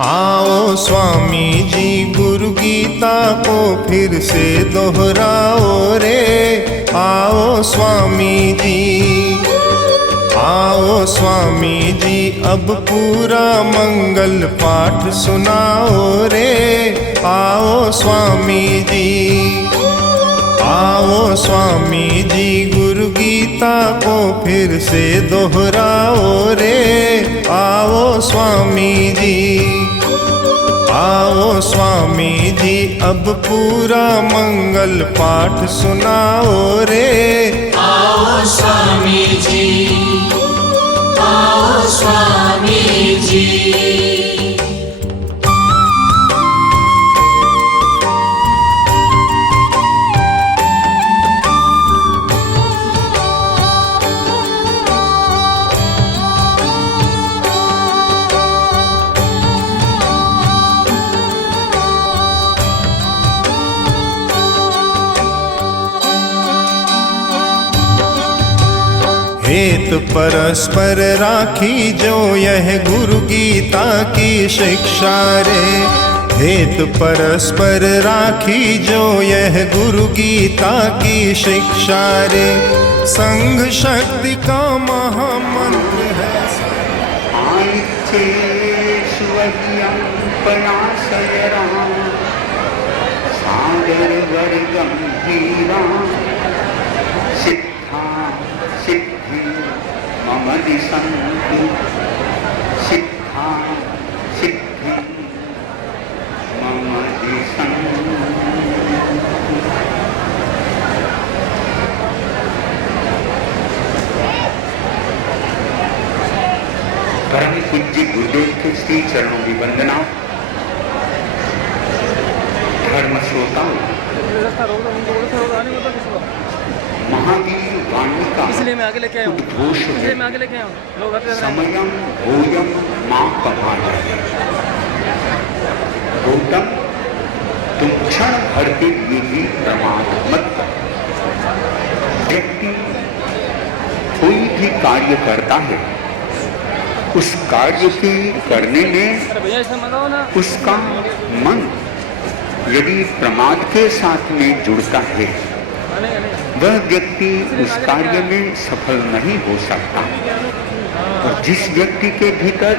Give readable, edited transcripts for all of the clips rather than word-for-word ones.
आओ स्वामी जी गुरु गीता को फिर से दोहराओ रे। आओ स्वामी जी, आओ स्वामी जी अब पूरा मंगल पाठ सुनाओ रे। आओ स्वामी जी, आओ स्वामी जी गुरु गीता को फिर से दोहराओ रे। आओ स्वामी जी, आओ स्वामी जी अब पूरा मंगल पाठ सुनाओ रे। आओ स्वामी जी, आओ स्वामी जी। हेत परस्पर राखी जो यह गुरु गीता की शिक्षा रे। हेत परस्पर राखी जो यह गुरु गीता की शिक्षा रे। संघ शक्ति का महामंत्र है। सागर वर्गम हीरा सिद्धा सिद्धि मम दिशन्तु सिद्धा सिद्धि मम दिशन्तु। परम पूज्य गुरुदेव के श्री चरणों की वंदना। धर्म श्रोताओं, महावीर वाणी का उद्घोष है, समयम भोजम मां कमाना। गौतम, तुम क्षण भर के लिए भी प्रमाद मत करो। व्यक्ति कोई भी कार्य करता है, उस कार्य के करने में उसका मन यदि प्रमाद के साथ में जुड़ता है, वह व्यक्ति उस कार्य में सफल नहीं हो सकता। और जिस व्यक्ति के भीतर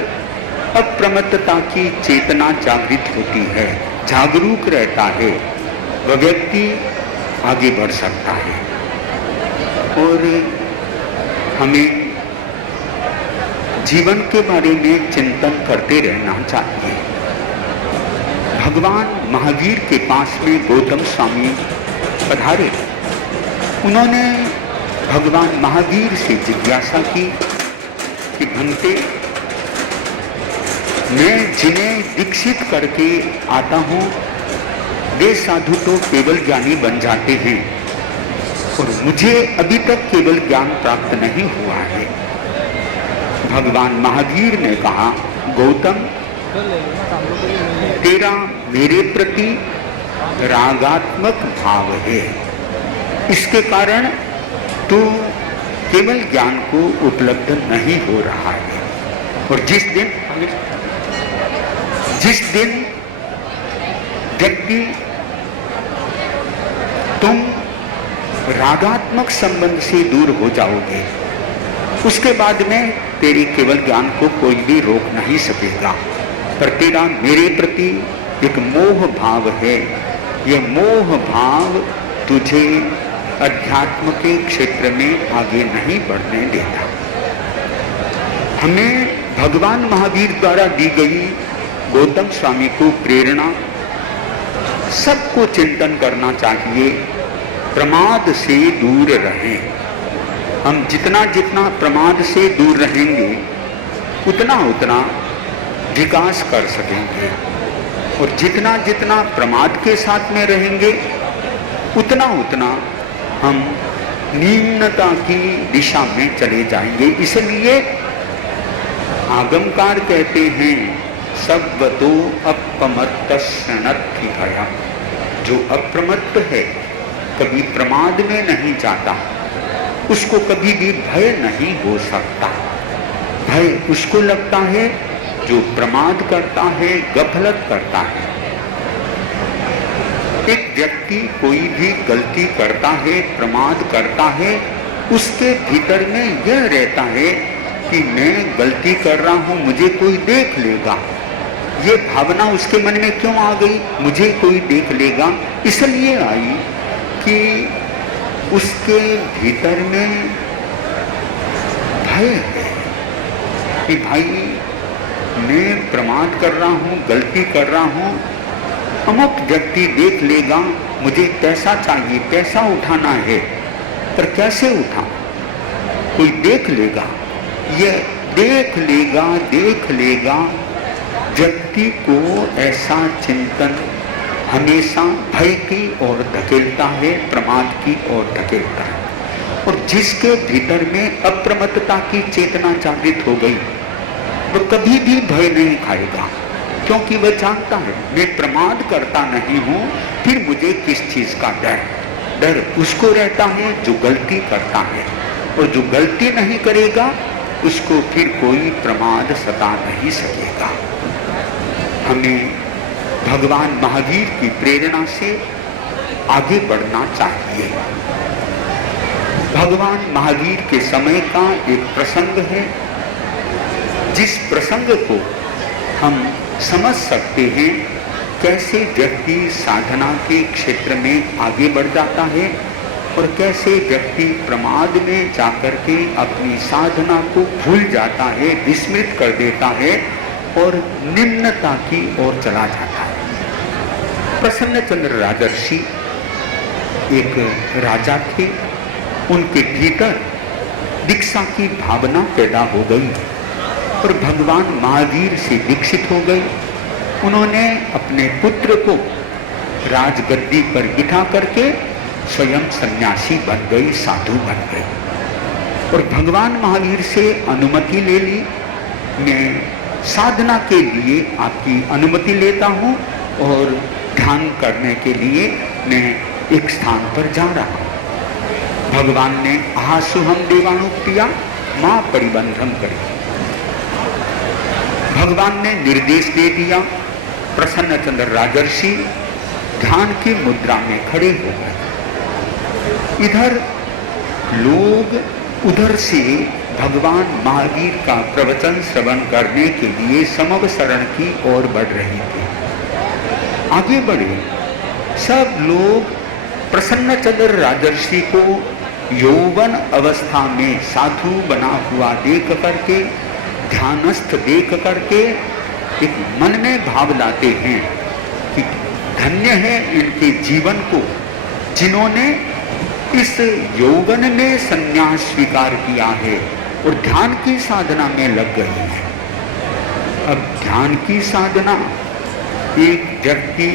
अप्रमत्तता की चेतना जागृत होती है, जागरूक रहता है, वह व्यक्ति आगे बढ़ सकता है। और हमें जीवन के बारे में चिंतन करते रहना चाहिए। भगवान महावीर के पास में गौतम स्वामी पधारे। उन्होंने भगवान महावीर से जिज्ञासा की कि भंते, मैं जिन्हें दीक्षित करके आता हूँ वे साधु तो केवल ज्ञानी बन जाते हैं, और मुझे अभी तक केवल ज्ञान प्राप्त नहीं हुआ है। भगवान महावीर ने कहा, गौतम, तेरा मेरे प्रति रागात्मक भाव है, इसके कारण तू केवल ज्ञान को उपलब्ध नहीं हो रहा है। और जिस दिन व्यक्ति तुम रागात्मक संबंध से दूर हो जाओगे, उसके बाद में तेरी केवल ज्ञान को कोई भी रोक नहीं सकेगा। पर तेरा मेरे प्रति एक मोह भाव है, यह मोह भाव तुझे अध्यात्म के क्षेत्र में आगे नहीं बढ़ने देता। हमें भगवान महावीर द्वारा दी गई गौतम स्वामी को प्रेरणा, सबको चिंतन करना चाहिए, प्रमाद से दूर रहें। हम जितना जितना प्रमाद से दूर रहेंगे, उतना उतना विकास कर सकेंगे। और जितना जितना प्रमाद के साथ में रहेंगे, उतना उतना हम निम्नता की दिशा में चले जाएंगे। इसलिए आगमकार कहते हैं, सब्वतो अपमत्त शृणत्ति भयम्। जो अप्रमत्त है, कभी प्रमाद में नहीं जाता, उसको कभी भी भय नहीं हो सकता। भय उसको लगता है जो प्रमाद करता है, गफलत करता है। एक व्यक्ति कोई भी गलती करता है, प्रमाद करता है, उसके भीतर में यह रहता है कि मैं गलती कर रहा हूं, मुझे कोई देख लेगा। ये भावना उसके मन में क्यों आ गई? मुझे कोई देख लेगा इसलिए आई कि उसके भीतर में भय है कि भाई मैं प्रमाद कर रहा हूं, गलती कर रहा हूं, अमुक व्यक्ति देख लेगा, मुझे पैसा चाहिए, पैसा उठाना है, पर कैसे उठाऊं? कोई देख लेगा। ये देख लेगा व्यक्ति को ऐसा चिंतन हमेशा भय की ओर धकेलता है, प्रमाद की ओर धकेलता है। और जिसके भीतर में अप्रमत्तता की चेतना जागृत हो गई, वो कभी भी भय नहीं खाएगा, क्योंकि वह जानता है मैं प्रमाद करता नहीं हूं, फिर मुझे किस चीज का डर उसको रहता है जो गलती करता है, और जो गलती नहीं करेगा उसको फिर कोई प्रमाद सता नहीं सकेगा। हमें भगवान महावीर की प्रेरणा से आगे बढ़ना चाहिए। भगवान महावीर के समय का एक प्रसंग है, जिस प्रसंग को हम समझ सकते हैं कैसे व्यक्ति साधना के क्षेत्र में आगे बढ़ जाता है और कैसे व्यक्ति प्रमाद में जाकर के अपनी साधना को भूल जाता है, विस्मृत कर देता है और निम्नता की ओर चला जाता है। प्रसन्नचंद्र राजर्षि एक राजा थे, उनके भीतर दीक्षा की भावना पैदा हो गई और भगवान महावीर से दीक्षित हो गई। उन्होंने अपने पुत्र को राजगद्दी पर बिठा करके स्वयं सन्यासी बन गई, साधु बन गई और भगवान महावीर से अनुमति ले ली। मैं साधना के लिए आपकी अनुमति लेता हूँ और ध्यान करने के लिए मैं एक स्थान पर जा रहा हूँ। भगवान ने आसुहम देवानुक्तिया मां परिबंधम करी। भगवान ने निर्देश दे दिया। प्रसन्नचंद्र राजर्षि ध्यान की मुद्रा में खड़े हो गए। इधर लोग उधर से भगवान महावीर का प्रवचन श्रवण करने के लिए समवसरण की ओर बढ़ रहे थे। आगे बढ़े सब लोग प्रसन्नचंद्र राजर्षि को यौवन अवस्था में साधु बना हुआ देख करके, ध्यानस्थ देख करके एक मन में भाव लाते हैं कि धन्य है इनके जीवन को जिन्होंने इस यौवन में संन्यास स्वीकार किया है और ध्यान की साधना में लग गई है। अब ध्यान की साधना, एक व्यक्ति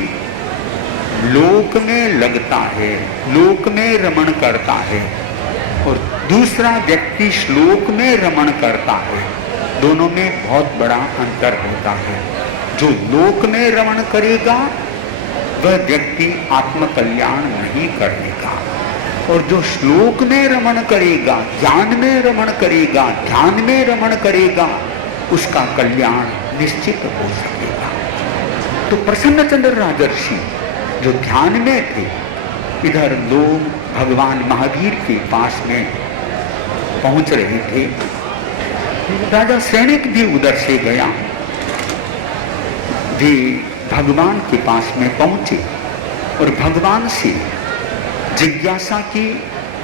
लोक में लगता है, लोक में रमण करता है और दूसरा व्यक्ति श्लोक में रमण करता है। दोनों में बहुत बड़ा अंतर होता है। जो लोक में रमण करेगा वह व्यक्ति आत्मकल्याण नहीं करेगा और जो श्लोक में रमण करेगा, ज्ञान में रमण करेगा, ध्यान में रमण करेगा, उसका कल्याण निश्चित हो सकेगा। तो प्रसन्नचंद्र राजर्षि जो ध्यान में थे, इधर लोग भगवान महावीर के पास में पहुंच रहे थे। राजा सैनिक भी उधर से गया। वे भगवान के पास में पहुंचे और भगवान से जिज्ञासा की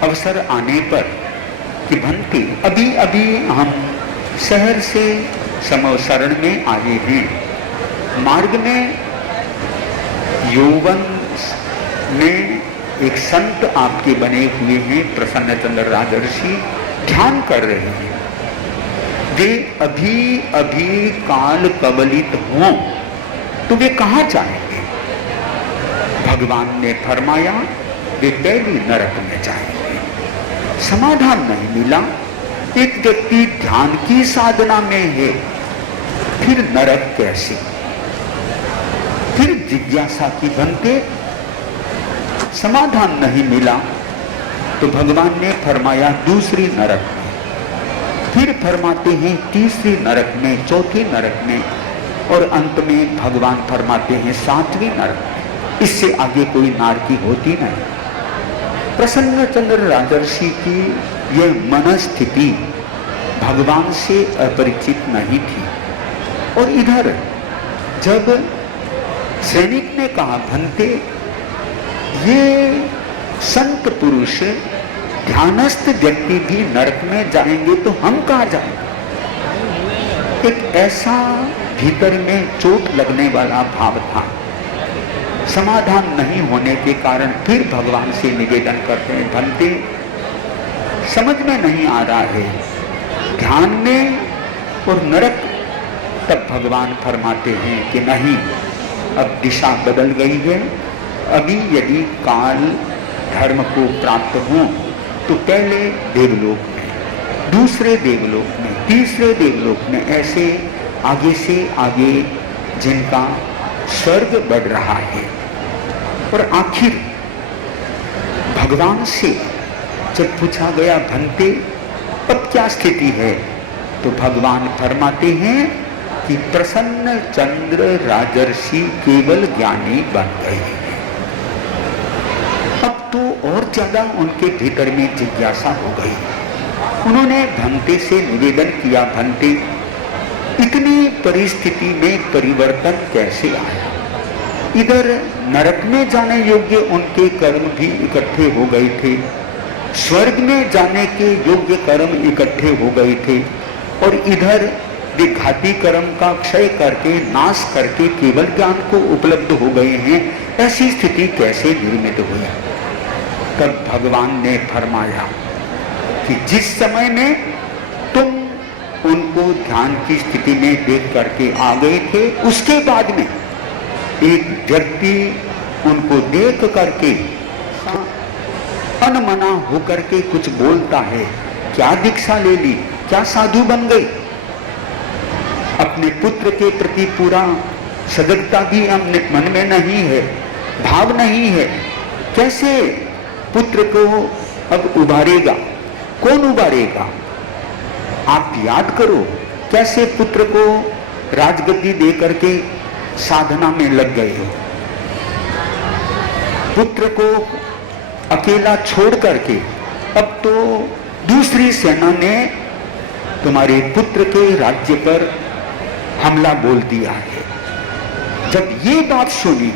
अवसर आने पर कि भंते अभी अभी हम शहर से समवसरण में आए हैं, मार्ग में यौवन में एक संत आपके बने हुए हैं, प्रसन्नचंद्र राजर्षि ध्यान कर रहे हैं। वे अभी अभी काल कबलित हों तो वे कहाँ जाएंगे? भगवान ने फरमाया वे पहले नरक में जाएंगे। समाधान नहीं मिला। एक व्यक्ति ध्यान की साधना में है, फिर नरक कैसे? फिर जिज्ञासा की बनते समाधान नहीं मिला तो भगवान ने फरमाया दूसरी नरक में। फिर फरमाते हैं तीसरे नरक में, चौथे नरक में, और अंत में भगवान फरमाते हैं 7वें नरक में। इससे आगे कोई नारकी होती नहीं। प्रसन्न चंद्र राजर्षि की यह मनस्थिति भगवान से अपरिचित नहीं थी। और इधर जब सैनिक ने कहा, भंते ये संत पुरुष ध्यानस्थ व्यक्ति भी नरक में जाएंगे तो हम कहाँ जाएंगे? एक ऐसा भीतर में चोट लगने वाला भाव था। समाधान नहीं होने के कारण फिर भगवान से निवेदन करते हैं, भंते समझ में नहीं आ रहा है, ध्यान में और नरक। तब भगवान फरमाते हैं कि नहीं, अब दिशा बदल गई है। अभी यदि काल धर्म को प्राप्त हो तो पहले देवलोक में, दूसरे देवलोक में, तीसरे देवलोक में, ऐसे आगे से आगे जिनका स्वर्ग बढ़ रहा है। और आखिर भगवान से जब पूछा गया, भंते अब क्या स्थिति है, तो भगवान फरमाते हैं कि प्रसन्न चंद्र राजर्षि केवल ज्ञानी बन गए हैं। अब तो और ज्यादा उनके भीतर में जिज्ञासा हो गई। उन्होंने भंते से निवेदन किया, भंते इतनी परिस्थिति में परिवर्तन कैसे आया? इधर नरक में जाने योग्य उनके कर्म भी इकट्ठे हो गए थे, स्वर्ग में जाने के योग्य कर्म इकट्ठे हो गए थे, और इधर वे घाती कर्म का क्षय करके, नाश करके केवल ज्ञान को उपलब्ध हो गए हैं। ऐसी स्थिति कैसे निर्मित हुई? तब भगवान ने फरमाया कि जिस समय में तुम उनको ध्यान की स्थिति में देख करके आ गए थे, उसके बाद में एक व्यक्ति उनको देख करके अनमना होकर के कुछ बोलता है, क्या दीक्षा ले ली, क्या साधु बन गई? अपने पुत्र के प्रति पूरा सजगता भी मन में नहीं है, भाव नहीं है। कैसे पुत्र को अब उबारेगा? कौन उबारेगा? आप याद करो, कैसे पुत्र को राजगद्दी दे करके साधना में लग गए हो। पुत्र को अकेला छोड़ करके अब तो दूसरी सेना ने तुम्हारे पुत्र के राज्य पर हमला बोल दिया है। जब ये बात सुनी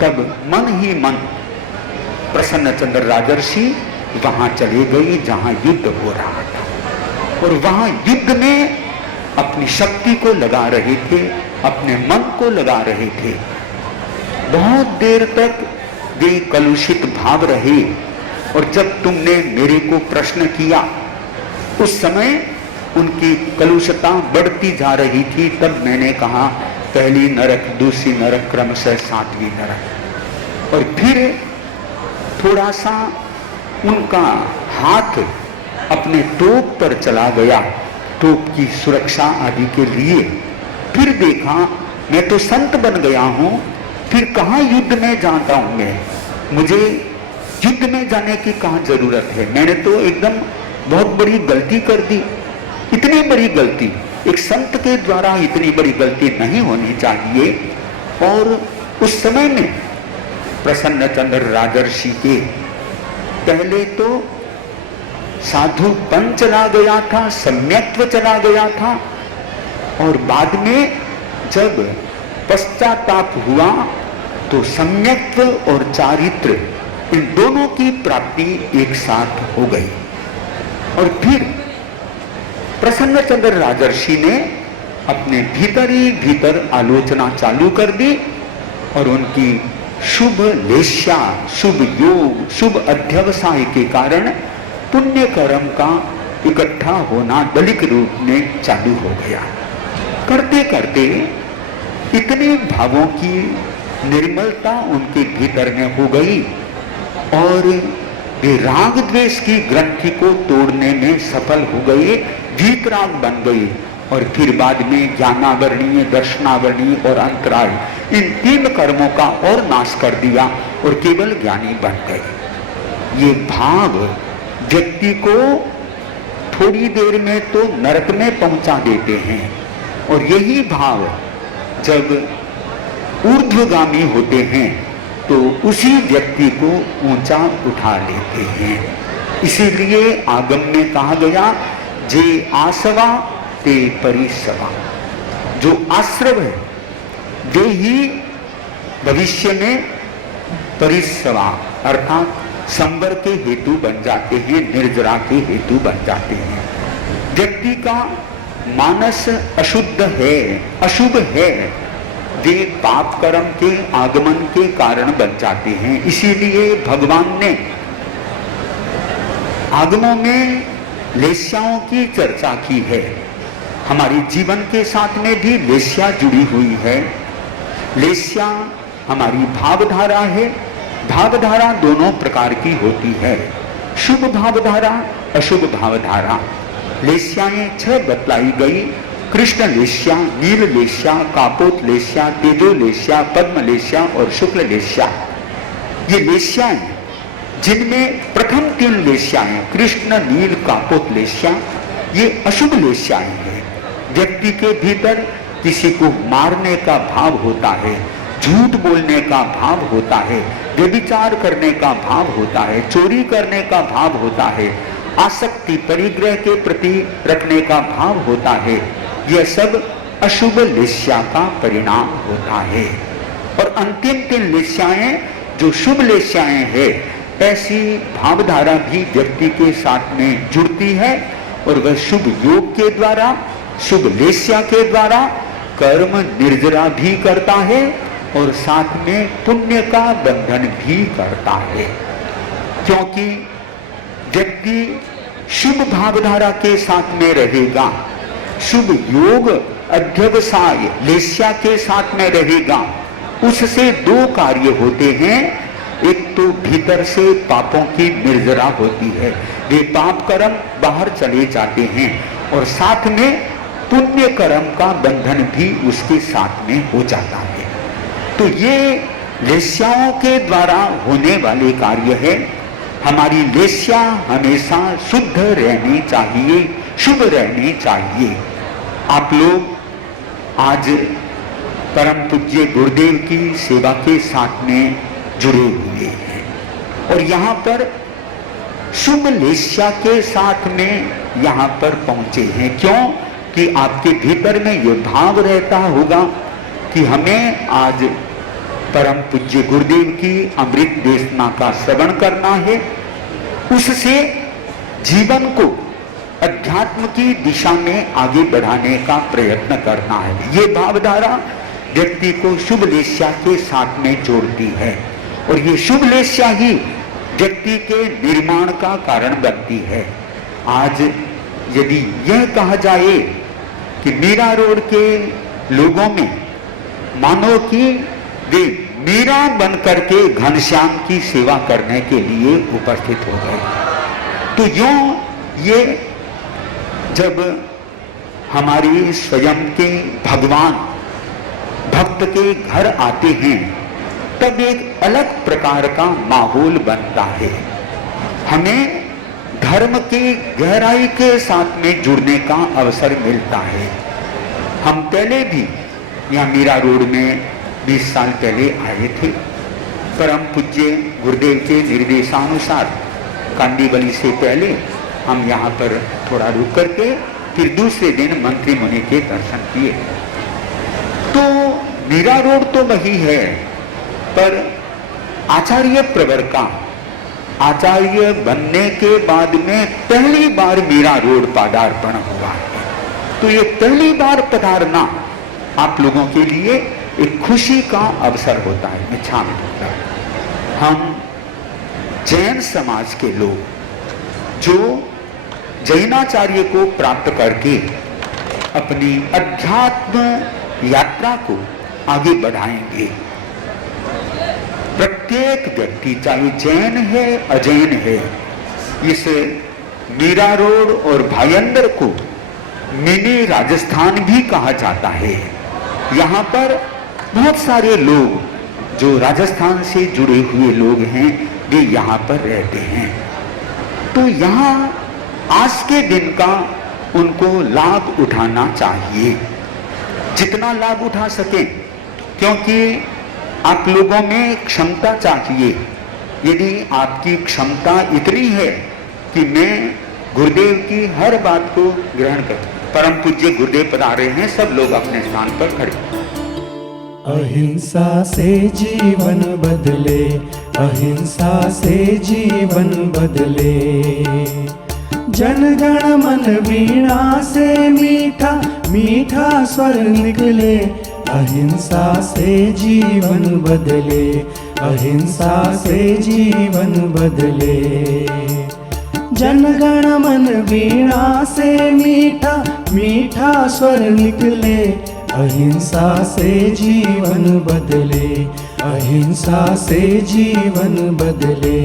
तब मन ही मन प्रसन्न चंद्र राजर्षि वहां चले गई जहां युद्ध हो रहा था, और वहां युद्ध में अपनी शक्ति को लगा रहे थे, अपने मन को लगा रहे थे। बहुत देर तक वे कलुषित भाव रहे, और जब तुमने मेरे को प्रश्न किया उस समय उनकी कलुषता बढ़ती जा रही थी। तब मैंने कहा, पहली नरक, दूसरी नरक, क्रमशः 7वीं नरक। और फिर थोड़ा सा उनका हाथ अपने तोप पर चला गया, तोप की सुरक्षा आदि के लिए। फिर देखा, मैं तो संत बन गया हूं, फिर कहां युद्ध में जाता हूं मैं? मुझे युद्ध में जाने की कहां जरूरत है? मैंने तो एकदम बहुत बड़ी गलती कर दी। इतनी बड़ी गलती एक संत के द्वारा इतनी बड़ी गलती नहीं होनी चाहिए। और उस समय में प्रसन्न चंद्र राजर्षि के पहले तो साधुपन चला गया था, सम्यक्त्व चला गया था, और बाद में जब पश्चाताप हुआ तो सम्यक्त्व और चारित्र, इन दोनों की प्राप्ति एक साथ हो गई। और फिर प्रसन्न चंद्र राजर्षि ने अपने भीतर ही भीतर आलोचना चालू कर दी, और उनकी शुभ लेस्या, शुभ योग, शुभ अध्यवसाय के कारण पुण्य कर्म का इकट्ठा होना दलित रूप में चालू हो गया। करते करते इतने भावों की निर्मलता उनके भीतर में हो गई, और वे राग द्वेष की ग्रंथि को तोड़ने में सफल हो गए, वीतराग बन गई। और फिर बाद में ज्ञानावरणीय, दर्शनावरणीय और अंतराय, इन 3 कर्मों का और नाश कर दिया और केवल ज्ञानी बन गए। ये भाव व्यक्ति को थोड़ी देर में तो नरक में पहुंचा देते हैं। और यही भाव जब ऊर्ध्वगामी होते हैं तो उसी व्यक्ति को ऊंचा उठा लेते हैं। इसीलिए आगम में कहा गया, जे आसवा ते परिसवा। जो आश्रव है वे ही भविष्य में परिसवा अर्थात संवर के हेतु बन जाते हैं, निर्जरा के हेतु बन जाते हैं। व्यक्ति का मानस अशुद्ध है, अशुभ है, वे पाप कर्म के आगमन के कारण बन जाते हैं। इसीलिए भगवान ने आगमों में लेस्याओं की चर्चा की है। हमारे जीवन के साथ में भी लेस्या जुड़ी हुई है। लेस्या हमारी भावधारा है। भावधारा दोनों प्रकार की होती है, शुभ भावधारा, अशुभ भावधारा। लेस्याएं 6 बतलाई गई, कृष्ण लेस्या, नील लेस्या, कापोत लेस्या, तेजो लेस्या, पद्म लेस्या और शुक्ल लेस्या। ये लेस्याएं जिनमें प्रथम 3 लेस्याएं कृष्ण, नील, कापोत लेस्या, ये अशुभ लेस्याएं हैं। व्यक्ति के भीतर किसी को मारने का भाव होता है, झूठ बोलने का भाव होता है, व्यभिचार करने का भाव होता है, चोरी करने का भाव होता है, आसक्ति परिग्रह के प्रति रखने का भाव होता है। यह सब अशुभ लेस्या का परिणाम होता है। और अंतिम 3 लेस्याएं जो शुभ लेस्याएं हैं, ऐसी भावधारा भी व्यक्ति के साथ में जुड़ती है और वह शुभ योग के द्वारा, शुभ लेस्या के द्वारा कर्म निर्जरा भी करता है और साथ में पुण्य का बंधन भी करता है। क्योंकि व्यक्ति शुभ भावधारा के साथ में रहेगा, शुभ योग अध्यवसाय लेस्या के साथ में रहेगा, उससे 2 कार्य होते हैं। एक तो भीतर से पापों की निर्जरा होती है, वे पाप कर्म बाहर चले जाते हैं और साथ में पुण्य कर्म का बंधन भी उसके साथ में हो जाता है। तो ये लेस्याओं के द्वारा होने वाले कार्य है। हमारी लेस्या हमेशा शुद्ध रहनी चाहिए, शुभ रहनी चाहिए। आप लोग आज परम पूज्य गुरुदेव की सेवा के साथ में जुड़े हुए हैं और यहाँ पर शुभ लेस्या के साथ में यहाँ पर पहुंचे हैं। क्यों कि आपके भीतर में यह भाव रहता होगा कि हमें आज परम पूज्य गुरुदेव की अमृत देशना का श्रवण करना है, उससे जीवन को अध्यात्म की दिशा में आगे बढ़ाने का प्रयत्न करना है। ये भावधारा व्यक्ति को शुभ लेस्या के साथ में जोड़ती है और ये शुभ लेस्या ही व्यक्ति के निर्माण का कारण बनती है। आज यदि यह कहा जाए कि मीरा रोड के लोगों में मानो कि वे मीरा बन करके घनश्याम की सेवा करने के लिए उपस्थित हो गए, तो यूं ये जब हमारी स्वयं के भगवान भक्त के घर आते हैं तब एक अलग प्रकार का माहौल बनता है। हमें धर्म की गहराई के साथ में जुड़ने का अवसर मिलता है। हम पहले भी यहाँ मीरा रोड में 20 साल पहले आए थे। परम पूज्य गुरुदेव के निर्देशानुसार कांदीवली से पहले हम यहाँ पर थोड़ा रुक करके फिर दूसरे दिन मंत्री मुनि के दर्शन किए। तो मीरा रोड तो वही है, पर आचार्य प्रवर का आचार्य बनने के बाद में पहली बार मीरा रोड पदार्पण हुआ है। तो ये पहली बार पधारना आप लोगों के लिए एक खुशी का अवसर होता है। इच्छा में होता है। हम जैन समाज के लोग जो जैनाचार्य को प्राप्त करके अपनी अध्यात्म यात्रा को आगे बढ़ाएंगे। प्रत्येक व्यक्ति चाहे जैन है अजैन है, इस मीरा रोड और भायंदर को मिनी राजस्थान भी कहा जाता है। यहाँ पर बहुत सारे लोग जो राजस्थान से जुड़े हुए लोग हैं वे यहाँ पर रहते हैं। तो यहाँ आज के दिन का उनको लाभ उठाना चाहिए, जितना लाभ उठा सके, क्योंकि आप लोगों में क्षमता चाहिए। यदि आपकी क्षमता इतनी है कि मैं गुरुदेव की हर बात को ग्रहण कर, परम पूज्य गुरुदेव पधारे हैं, सब लोग अपने स्थान पर खड़े। अहिंसा से जीवन बदले, अहिंसा से जीवन बदले। जनगण मन वीणा से मीठा मीठा स्वर निकले, अहिंसा से जीवन बदले, अहिंसा से जीवन बदले। जनगण मन वीणा से मीठा मीठा स्वर निकले, अहिंसा से जीवन बदले, अहिंसा से जीवन बदले।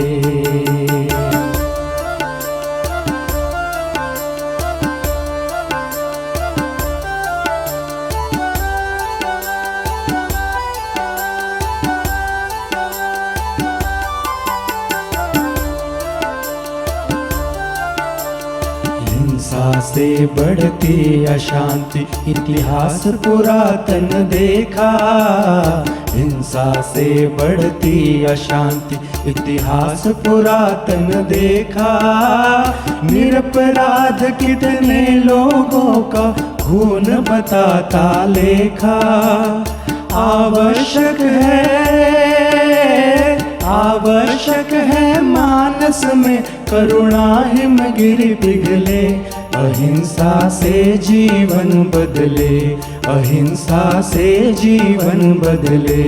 हिंसा से बढ़ती अशांति इतिहास पुरातन देखा, हिंसा से बढ़ती अशांति इतिहास पुरातन देखा। निरपराध कितने लोगों का खून बताता लेखा। आवश्यक है मानस में करुणा हिमगिरि पिघले, अहिंसा से जीवन बदले, अहिंसा से जीवन बदले।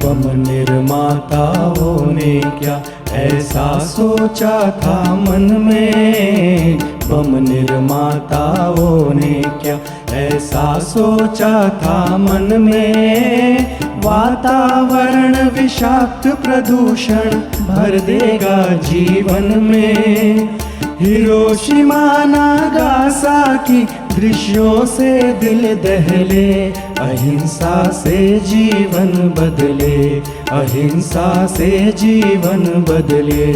बम निर्माताओं ने क्या ऐसा सोचा था मन में, बम निर्माताओं ने क्या ऐसा सोचा था मन में। वातावरण विषाक्त प्रदूषण भर देगा जीवन में। हिरोशिमा नागासाकी दृश्यों से दिल दहले, अहिंसा से जीवन बदले, अहिंसा से जीवन बदले।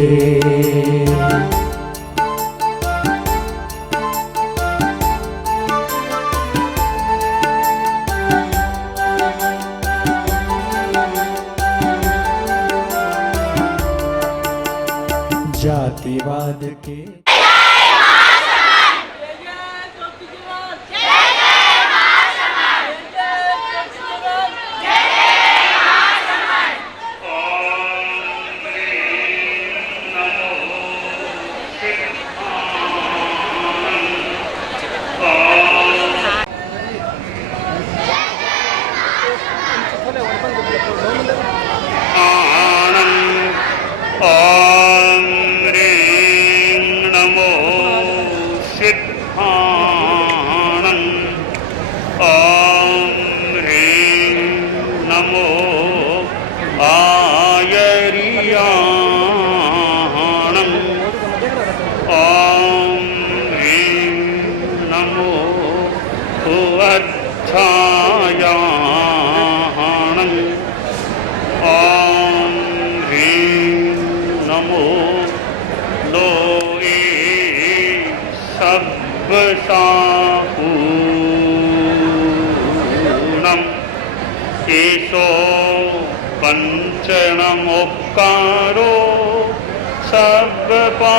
जातिवाद के एषो पंचनमोक्कारो सर्वपावकनाशनो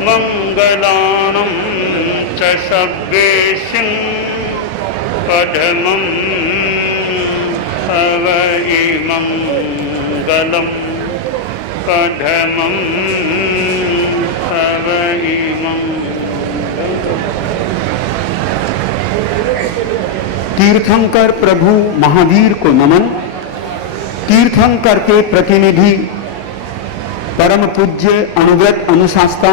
मंगलानं च सर्वेषां पदमं हवै मंगलम् पदमं हवै तीर्थंकर प्रभु महावीर को नमन। तीर्थंकर के प्रतिनिधि परम पूज्य अनुव्रत अनुशास्ता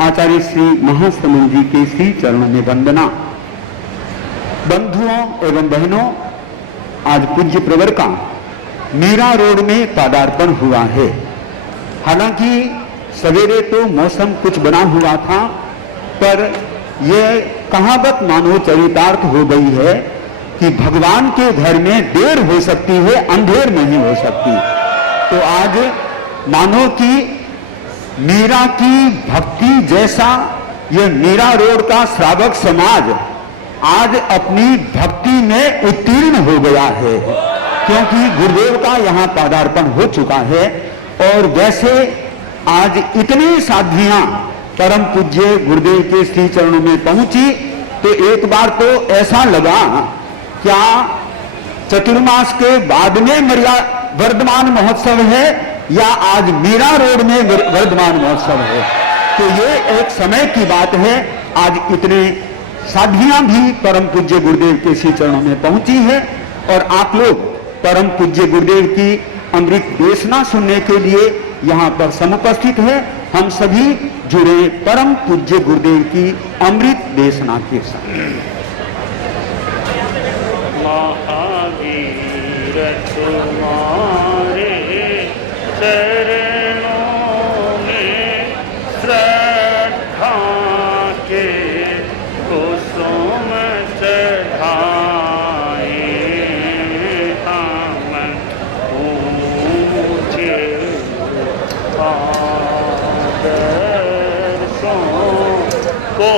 आचार्य श्री महासमन जी के श्री चरणों में वंदना। बंधुओं एवं बहनों, आज पूज्य प्रवर का मीरा रोड में पदार्पण हुआ है। हालांकि सवेरे तो मौसम कुछ बना हुआ था, पर यह कहावत मानो चरितार्थ हो गई है कि भगवान के घर में देर हो सकती है, अंधेर नहीं हो सकती। तो आज मानो कि मीरा की भक्ति जैसा यह मीरा रोड का श्रावक समाज आज अपनी भक्ति में उत्तीर्ण हो गया है, क्योंकि गुरुदेव का यहाँ पदार्पण हो चुका है। और वैसे आज इतनी साध्वियां परम पूज्य गुरुदेव के श्री चरणों में पहुंची, तो एक बार तो ऐसा लगा क्या चतुर्मास के बाद में वर्धमान महोत्सव है या आज मीरा रोड में वर्धमान महोत्सव है। तो ये एक समय की बात है, आज इतने साध्वियां भी परम पूज्य गुरुदेव के श्री चरणों में पहुंची है और आप लोग परम पूज्य गुरुदेव की अमृत देशना सुनने के लिए यहाँ पर समुपस्थित है। हम सभी जुड़े परम पूज्य गुरुदेव की अमृत देशना के साथ। महावीर तुम्हारे चरणों में श्रद्धा के कुसुम चढ़ाए, हम ऊंचे आदर्शों को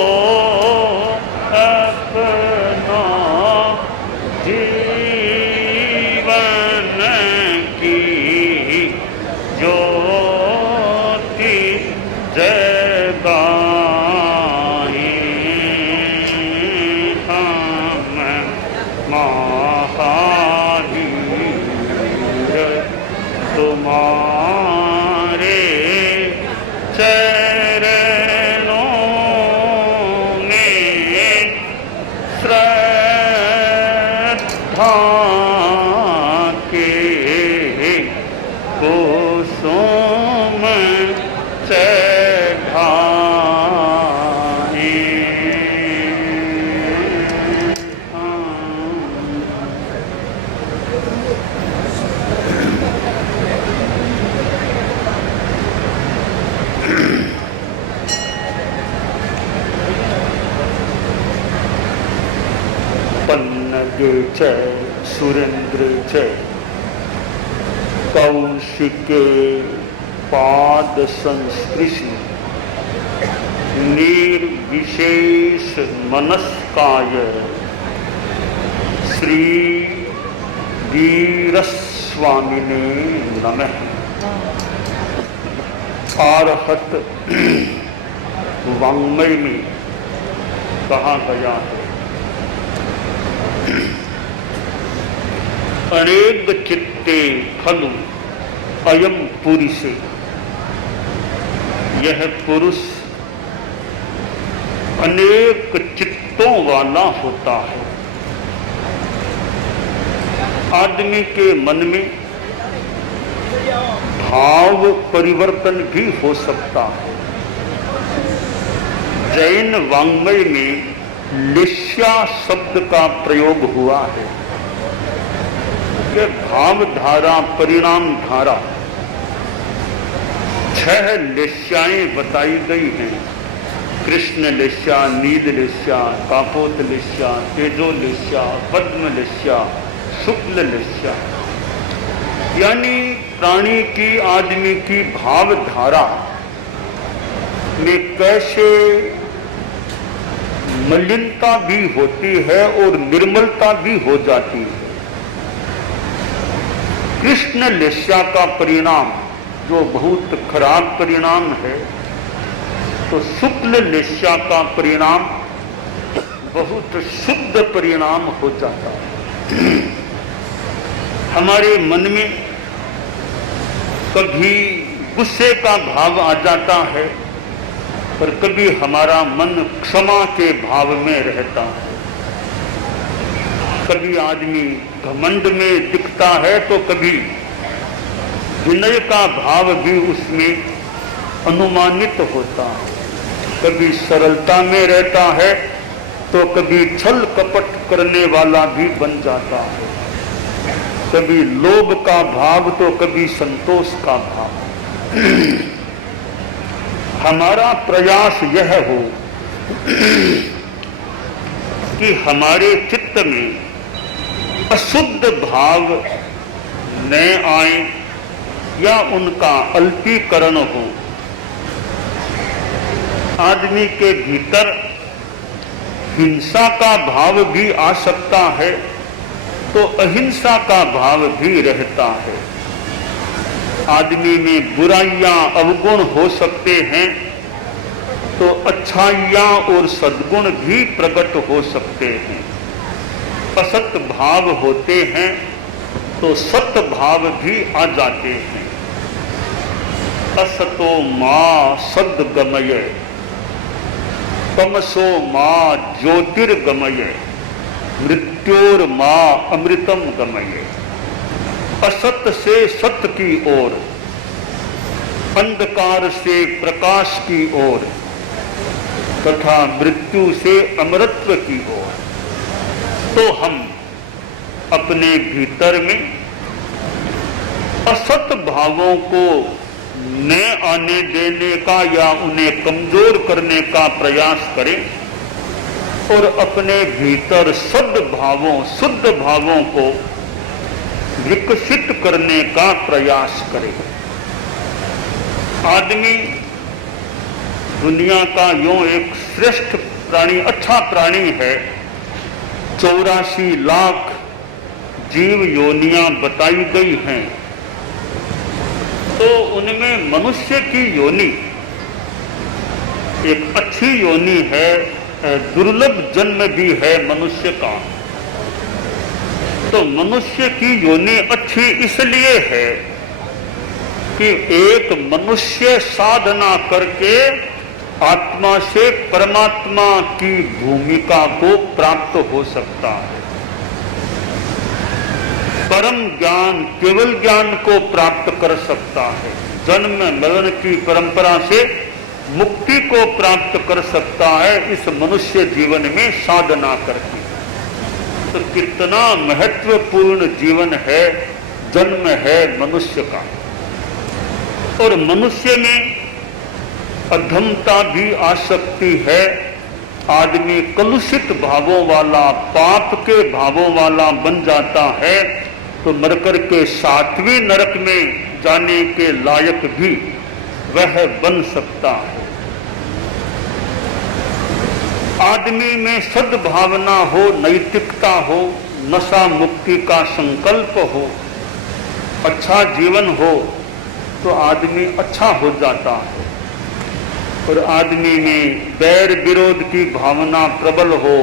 अपना जीवन की ज्योति जगाए, हम महावीर तुम्हारे चरणों में श्रद्धा के कुसुम चढ़ाए। पन्नग जय सुरेंद्र जय, कौशिके पाद संस्पृशि, निर्विशेष मनस्काय श्री वीरस्वामिने नमः। आरहत वाङ्मय में कहा गया है, अनेक चित्ते खलु अयम पुरुषे, यह पुरुष अनेक चित्तों वाला होता है। आदमी के मन में भाव परिवर्तन भी हो सकता है। जैन वाङ्मय में निश्या शब्द का प्रयोग हुआ है कि भाव धारा परिणाम धारा 6 निश्चाएं बताई गई हैं। कृष्ण निश्चा, नील निश्चा, कापोत निश्चा, तेजो निश्चा, पद्म निश्चा, शुक्ल निश्चा। यानी प्राणी की आदमी की भाव धारा में कैसे मलिनता भी होती है और निर्मलता भी हो जाती है। कृष्ण निश्चा का परिणाम जो बहुत खराब परिणाम है, तो शुक्ल निश्चा का परिणाम बहुत शुद्ध परिणाम हो जाता है। हमारे मन में कभी गुस्से का भाव आ जाता है, पर कभी हमारा मन क्षमा के भाव में रहता है। कभी आदमी घमंड में दिखता है तो कभी विनय का भाव भी उसमें अनुमानित होता है। कभी सरलता में रहता है तो कभी छल कपट करने वाला भी बन जाता है। कभी लोभ का भाव तो कभी संतोष का भाव। हमारा प्रयास यह हो कि हमारे चित्त में अशुद्ध भाव न आए या उनका अल्पीकरण हो। आदमी के भीतर हिंसा का भाव भी आ सकता है तो अहिंसा का भाव भी रहता है। आदमी में बुराइयां अवगुण हो सकते हैं तो अच्छाइयां और सद्गुण भी प्रकट हो सकते हैं। असत भाव होते हैं तो सत भाव भी आ जाते हैं। असतो मां सद्गमय, तमसो मां ज्योतिर्गमय, मृत्योर मां अमृतम गमय। असत से सत्य की ओर, अंधकार से प्रकाश की ओर तथा मृत्यु से अमरत्व की ओर। तो हम अपने भीतर में असत भावों को न आने देने का या उन्हें कमजोर करने का प्रयास करें और अपने भीतर शुद्ध भावों, शुद्ध भावों को विकसित करने का प्रयास करें। आदमी दुनिया का यूं एक श्रेष्ठ प्राणी, अच्छा प्राणी है। 84 लाख जीव योनियां बताई गई हैं तो उनमें मनुष्य की योनि एक अच्छी योनि है, दुर्लभ जन्म भी है मनुष्य का। तो मनुष्य की योनि अच्छी इसलिए है कि एक मनुष्य साधना करके आत्मा से परमात्मा की भूमिका को प्राप्त हो सकता है। परम ज्ञान, केवल ज्ञान को प्राप्त कर सकता है। जन्म मरण की परंपरा से मुक्ति को प्राप्त कर सकता है इस मनुष्य जीवन में साधना करके। तो कितना महत्वपूर्ण जीवन है, जन्म है मनुष्य का। और मनुष्य में अधमता भी आ सकती है। आदमी कलुषित भावों वाला, पाप के भावों वाला बन जाता है तो मरकर के 7वीं नरक में जाने के लायक भी वह बन सकता है। आदमी में सद्भावना हो, नैतिकता हो, नशा मुक्ति का संकल्प हो, अच्छा जीवन हो तो आदमी अच्छा हो जाता है। और आदमी में बैर विरोध की भावना प्रबल हो,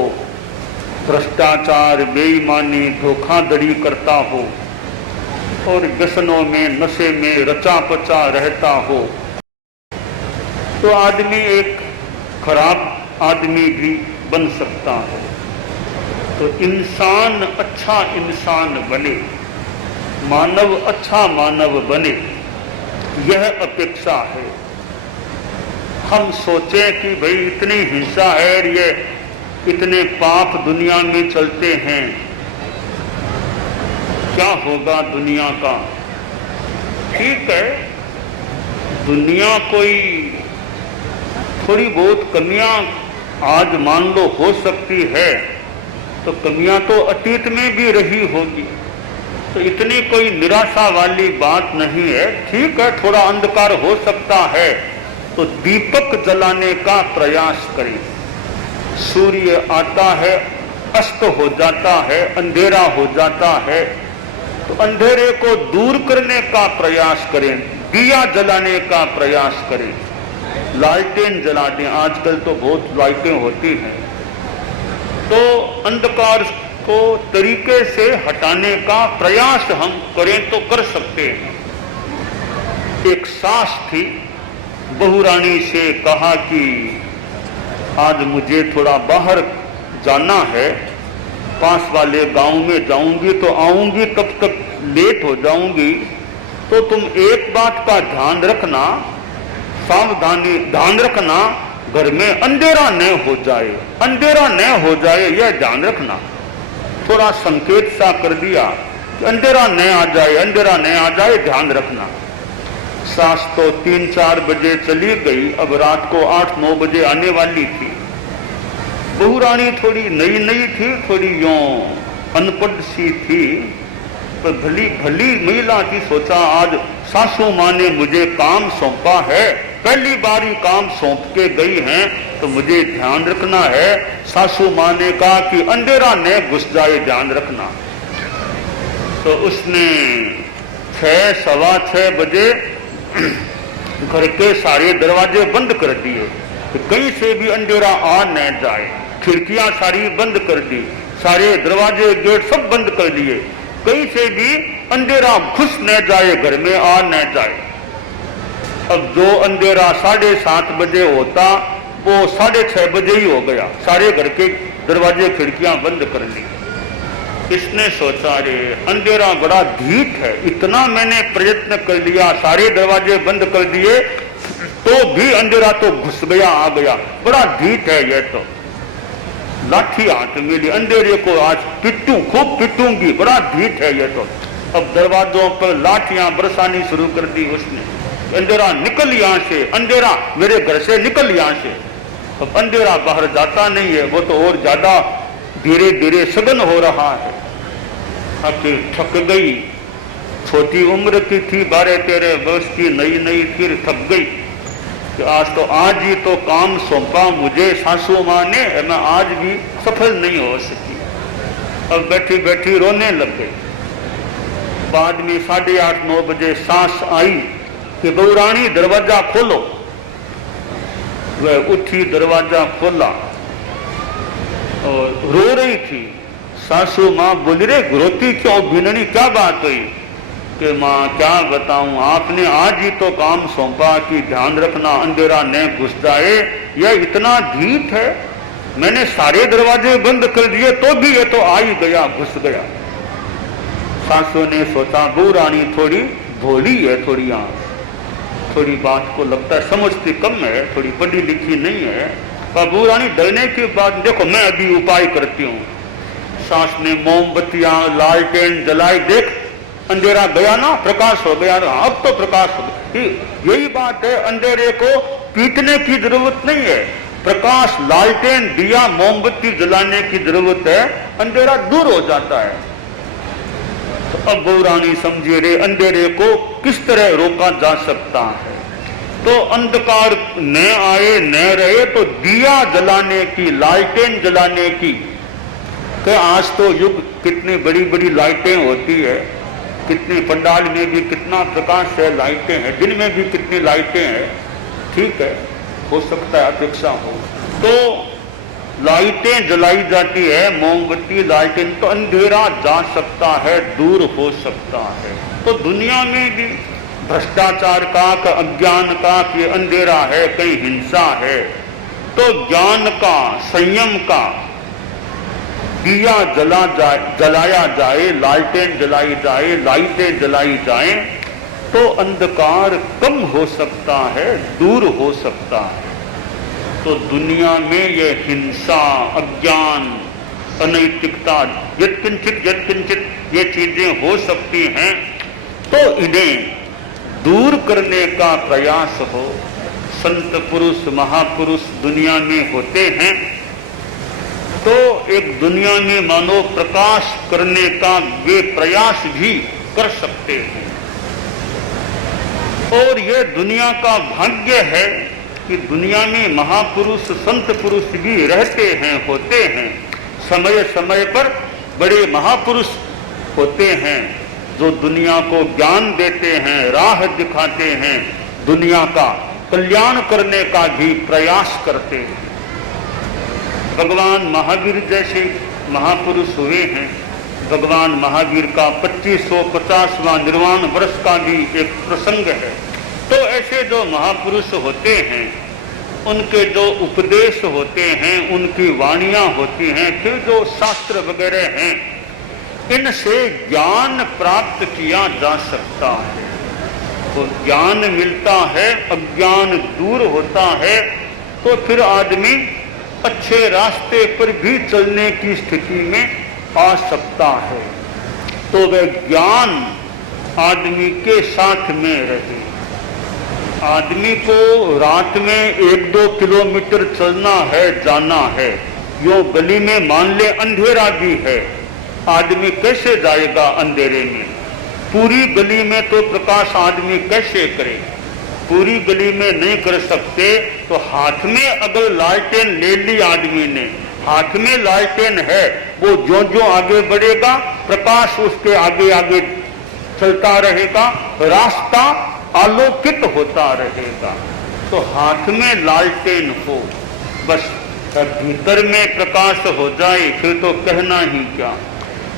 भ्रष्टाचार, बेईमानी, धोखाधड़ी करता हो और व्यसनों में, नशे में रचा पचा रहता हो तो आदमी एक खराब आदमी भी बन सकता है। तो इंसान अच्छा इंसान बने, मानव अच्छा मानव बने, यह अपेक्षा है। हम सोचें कि भाई इतनी हिंसा है और ये इतने पाप दुनिया में चलते हैं, क्या होगा दुनिया का? ठीक है, दुनिया कोई थोड़ी बहुत कमियां आज मान लो हो सकती है तो कमियां तो अतीत में भी रही होगी, तो इतनी कोई निराशा वाली बात नहीं है। ठीक है, थोड़ा अंधकार हो सकता है तो दीपक जलाने का प्रयास करें। सूर्य आता है, अस्त हो जाता है, अंधेरा हो जाता है तो अंधेरे को दूर करने का प्रयास करें, दिया जलाने का प्रयास करें, लालटेन जला दें। आजकल तो बहुत लाइटें होती हैं। तो अंधकार को तरीके से हटाने का प्रयास हम करें तो कर सकते हैं। एक सास थी, बहुरानी से कहा कि आज मुझे थोड़ा बाहर जाना है, पास वाले गांव में जाऊंगी तो आऊंगी, तब तक लेट हो जाऊंगी, तो तुम एक बात का ध्यान रखना, सावधानी ध्यान रखना, घर में अंधेरा न हो जाए, अंधेरा न हो जाए यह ध्यान रखना। थोड़ा संकेत सा कर दिया कि अंधेरा न आ जाए, अंधेरा न आ जाए, ध्यान रखना। सास तो 3-4 बजे चली गई, अब रात को 8-9 बजे आने वाली थी। बहू रानी थोड़ी नई नई थी, थोड़ी यूं अनपढ़ सी थी, पर भली भली महिला की सोचा आज सासू माँ ने मुझे काम सौंपा है, पहली बार ही काम सौंप के गई हैं तो मुझे ध्यान रखना है। सासू माँ ने कहा कि अंधेरा न घुस जाए, ध्यान रखना। तो उसने 6-6:15 बजे घर के सारे दरवाजे बंद कर दिए, तो कहीं से भी अंधेरा आ न जाए। खिड़कियां सारी बंद कर दी, सारे दरवाजे गेट सब बंद कर दिए, कहीं से भी अंधेरा घुस न जाए, घर में आ न जाए। अब जो अंधेरा 7:30 बजे होता वो 6:30 बजे ही हो गया, सारे घर के दरवाजे खिड़कियां बंद कर ली। इसने सोचा रे अंधेरा बड़ा ढीठ है, इतना मैंने प्रयत्न कर लिया, सारे दरवाजे बंद कर दिए तो भी अंधेरा तो घुस गया, आ गया, बड़ा ढीठ है ये तो। लाठी हाथ में ली, अंधेरे को आज पिटूं, खूब पिटूंगी, बड़ा ढीठ है ये तो। अब दरवाजों पर लाठियां बरसानी शुरू कर दी उसने। अंधेरा निकल यहाँ से, अंधेरा मेरे घर से निकल यहाँ से। अब अंधेरा बाहर जाता नहीं है, वो तो और ज्यादा धीरे धीरे सघन हो रहा है। आखिर थक गई, छोटी उम्र की थी, 12-13 वर्ष की, नई नई फिर थक गई कि आज ही तो काम सौंपा मुझे सासू माँ ने, मैं आज भी सफल नहीं हो सकी। अब बैठी बैठी रोने लग गई। बाद में 8:30-9 बजे सास आई कि बहू रानी दरवाजा खोलो। वह उठी, दरवाजा खोला और रो रही थी। सासू माँ बोली रे रोती क्यों भिननी, क्या बात हुई? कि माँ क्या बताऊं, आपने आज ही तो काम सौंपा कि ध्यान रखना अंधेरा न घुस जाए, यह इतना ढीठ है, मैंने सारे दरवाजे बंद कर दिए तो भी ये तो आ ही गया, घुस गया। सासू ने सोचा बहू रानी थोड़ी भोली है, थोड़ी बात को लगता है समझती कम है, थोड़ी पढ़ी लिखी नहीं है। पर बहू रानी डरने के बाद देखो मैं अभी उपाय करती हूँ। सास ने मोमबत्तियां लालटेन जलाई, देख अंधेरा गया ना, प्रकाश हो गया ना, अब तो प्रकाश हो गया। यही बात है, अंधेरे को पीटने की जरूरत नहीं है, प्रकाश लालटेन दिया मोमबत्ती जलाने की जरूरत है, अंधेरा दूर हो जाता है। तो अब बहू रानी समझिए रे अंधेरे को किस तरह रोका जा सकता है। तो अंधकार न आए न रहे तो दिया जलाने की, लालटेन जलाने की। कि आज तो युग कितनी बड़ी बड़ी लाइटें होती है, कितनी पंडाल में भी कितना प्रकाश है, लाइटें हैं, दिन में भी कितनी लाइटें हैं, ठीक है, हो सकता है अपेक्षा हो। तो लाइटें जलाई जाती है, मोमबत्ती लाइटें, तो अंधेरा जा सकता है, दूर हो सकता है। तो दुनिया में भी भ्रष्टाचार का, अज्ञान का कि अंधेरा है, कहीं हिंसा है, तो ज्ञान का, संयम का दिया जलाया जाए, लालटेन जलाई जाए, लाइटें जलाई जाए, तो अंधकार कम हो सकता है, दूर हो सकता है। तो दुनिया में ये हिंसा, अज्ञान, अनैतिकता, यत्किंचित ये चीजें हो सकती हैं, तो इन्हें दूर करने का प्रयास हो। संत पुरुष, महापुरुष दुनिया में होते हैं, तो एक दुनिया में मानो प्रकाश करने का वे प्रयास भी कर सकते हैं। और यह दुनिया का भाग्य है कि दुनिया में महापुरुष, संत पुरुष भी रहते हैं, होते हैं। समय समय पर बड़े महापुरुष होते हैं जो दुनिया को ज्ञान देते हैं, राह दिखाते हैं, दुनिया का कल्याण करने का भी प्रयास करते हैं। भगवान महावीर जैसे महापुरुष हुए हैं। भगवान महावीर का 2550वां निर्वाण वर्ष का भी एक प्रसंग है। तो ऐसे जो महापुरुष होते हैं, उनके जो उपदेश होते हैं, उनकी वाणियां होती हैं, फिर जो शास्त्र वगैरह हैं, इनसे ज्ञान प्राप्त किया जा सकता है। तो ज्ञान मिलता है, अज्ञान दूर होता है, तो फिर आदमी अच्छे रास्ते पर भी चलने की स्थिति में आ सकता है। तो वह ज्ञान आदमी के साथ में रहे। आदमी को रात में 1-2 किलोमीटर चलना है, जाना है, यो गली में मान ले अंधेरा भी है, आदमी कैसे जाएगा अंधेरे में? पूरी गली में तो प्रकाश आदमी कैसे करे? पूरी गली में नहीं कर सकते तो हाथ में अगर लालटेन ले ली आदमी ने, हाथ में लालटेन है, वो जो जो आगे बढ़ेगा प्रकाश उसके आगे आगे चलता रहेगा, रास्ता आलोकित होता रहेगा। तो हाथ में लालटेन हो, बस भीतर में प्रकाश हो जाए, फिर तो कहना ही क्या।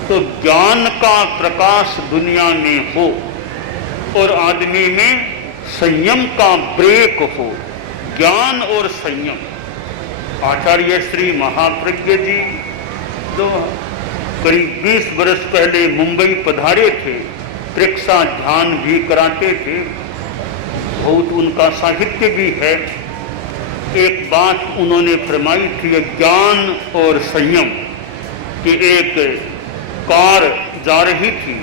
तो ज्ञान का प्रकाश दुनिया में हो और आदमी में संयम का ब्रेक हो, ज्ञान और संयम। आचार्य श्री महाप्रज्ञ जी जो करीब 20 वर्ष पहले मुंबई पधारे थे, प्रेक्षा ध्यान भी कराते थे, बहुत उनका साहित्य भी है। एक बात उन्होंने फरमाई थी, ज्ञान और संयम की एक कार जा रही थी,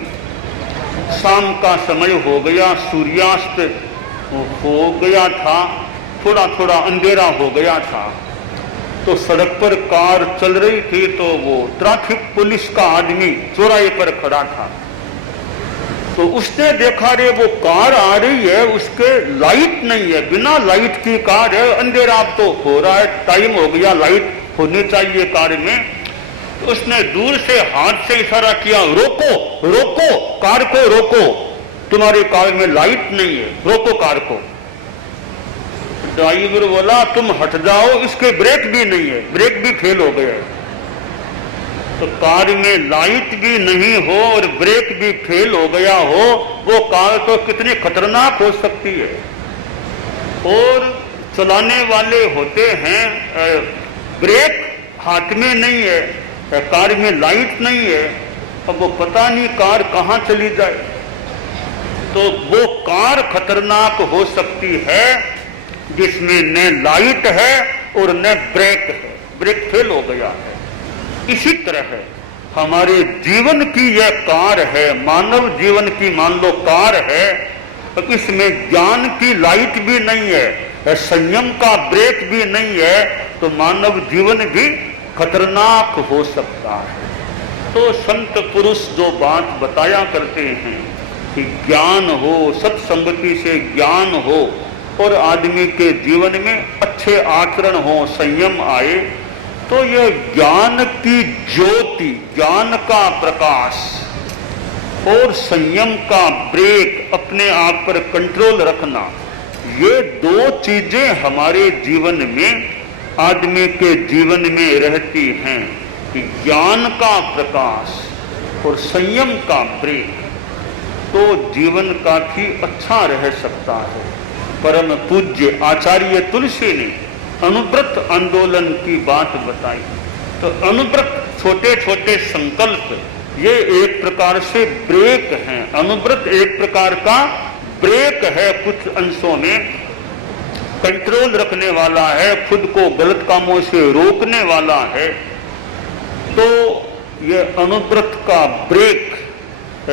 शाम का समय हो गया, सूर्यास्त हो गया था, थोड़ा थोड़ा अंधेरा हो गया था। तो सड़क पर कार चल रही थी तो वो ट्रैफिक पुलिस का आदमी चौराहे पर खड़ा था। तो उसने देखा रे वो कार आ रही है, उसके लाइट नहीं है, बिना लाइट की कार है, अंधेरा अब तो हो रहा है, टाइम हो गया, लाइट होनी चाहिए कार में। तो उसने दूर से हाथ से इशारा किया, रोको रोको, कार को रोको, तुम्हारी कार में लाइट नहीं है, रोको कार को। ड्राइवर बोला तुम हट जाओ, इसके ब्रेक भी नहीं है, ब्रेक भी फेल हो गया है। तो कार में लाइट भी नहीं हो और ब्रेक भी फेल हो गया हो, वो कार तो कितनी खतरनाक हो सकती है। और चलाने वाले होते हैं, ब्रेक हाथ में नहीं है, कार में लाइट नहीं है, अब वो पता नहीं कार कहाँ चली जाए। तो वो कार खतरनाक हो सकती है जिसमें न लाइट है और न ब्रेक है, ब्रेक फेल हो गया है। इसी तरह है हमारे जीवन की यह कार है, मानव जीवन की मान लो कार है, तो इसमें ज्ञान की लाइट भी नहीं है, संयम का ब्रेक भी नहीं है, तो मानव जीवन भी खतरनाक हो सकता है। तो संत पुरुष जो बात बताया करते हैं कि ज्ञान हो, सत्संगति से ज्ञान हो और आदमी के जीवन में अच्छे आचरण हो, संयम आए, तो यह ज्ञान की ज्योति, ज्ञान का प्रकाश और संयम का ब्रेक, अपने आप पर कंट्रोल रखना, ये दो चीजें हमारे जीवन में, आदमी के जीवन में रहती हैं कि ज्ञान का प्रकाश और संयम का ब्रेक, तो जीवन काफी अच्छा रह सकता है। परम पूज्य आचार्य तुलसी ने अनुव्रत आंदोलन की बात बताई। तो अनुव्रत छोटे छोटे संकल्प, ये एक प्रकार से ब्रेक हैं। अनुव्रत एक प्रकार का ब्रेक है, कुछ अंशों में कंट्रोल रखने वाला है, खुद को गलत कामों से रोकने वाला है। तो ये अनुव्रत का ब्रेक,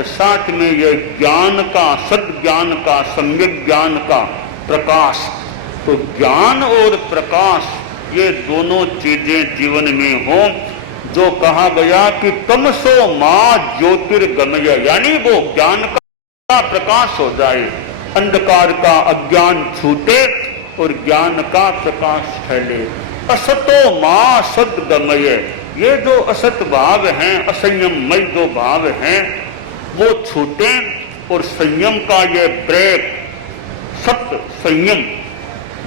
साथ में ये ज्ञान का, सद्ज्ञान का, सम्यक ज्ञान का प्रकाश। तो ज्ञान और प्रकाश ये दोनों चीजें जीवन में हो, जो कहा गया कि तमसो मां ज्योतिर्गमय, यानी वो ज्ञान का प्रकाश हो जाए, अंधकार का अज्ञान छूटे और ज्ञान का प्रकाश फैले। असतो मां सद्गमय, ये जो असत भाव हैं, असंयममय जो भाव हैं, वो छूटे और संयम का ये ब्रेक, सत्य संयम,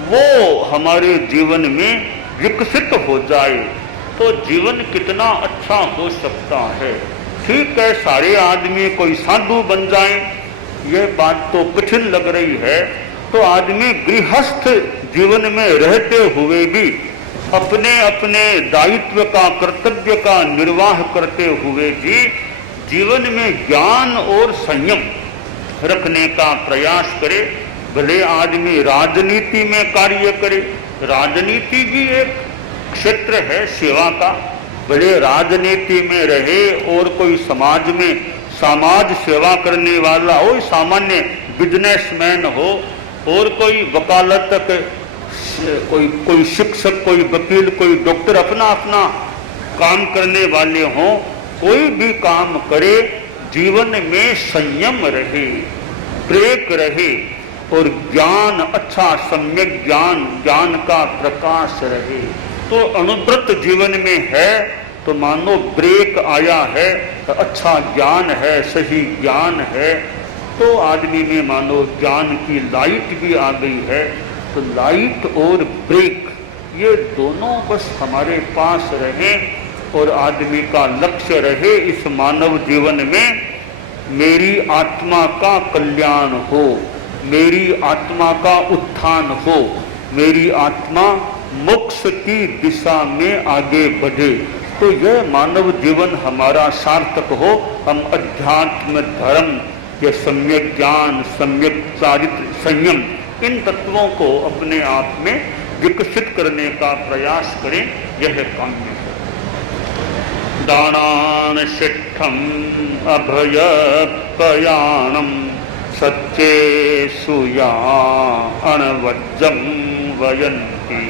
वो हमारे जीवन में विकसित हो जाए, तो जीवन कितना अच्छा हो सकता है। ठीक है, सारे आदमी कोई साधु बन जाएं, ये बात तो कठिन लग रही है। तो आदमी गृहस्थ जीवन में रहते हुए भी अपने अपने दायित्व का, कर्तव्य का निर्वाह करते हुए भी जीवन में ज्ञान और संयम रखने का प्रयास करे। भले आदमी राजनीति में कार्य करे, राजनीति भी एक क्षेत्र है सेवा का, भले राजनीति में रहे और कोई समाज में समाज सेवा करने वाला हो, सामान्य बिजनेसमैन हो, और कोई वकालत तक, कोई शिक्षक, कोई वकील, कोई डॉक्टर अपना अपना काम करने वाले हों, कोई भी काम करे जीवन में संयम रहे, ब्रेक रहे और ज्ञान, अच्छा सम्यक ज्ञान, ज्ञान का प्रकाश रहे। तो अनुव्रत जीवन में है तो मानो ब्रेक आया है, अच्छा ज्ञान है, सही ज्ञान है, तो आदमी में मानो ज्ञान की लाइट भी आ गई है। तो लाइट और ब्रेक ये दोनों बस हमारे पास रहें और आदमी का लक्ष्य रहे इस मानव जीवन में, मेरी आत्मा का कल्याण हो, मेरी आत्मा का उत्थान हो, मेरी आत्मा मोक्ष की दिशा में आगे बढ़े। तो यह मानव जीवन हमारा सार्थक हो। हम अध्यात्म, धर्म, ये सम्यक ज्ञान, सम्यक चारित्र, संयम, इन तत्वों को अपने आप में विकसित करने का प्रयास करें, यह काम्य है। दानान शिक्षम अभय प्रयाणम सच्चे सुया अणवज्जम वयंती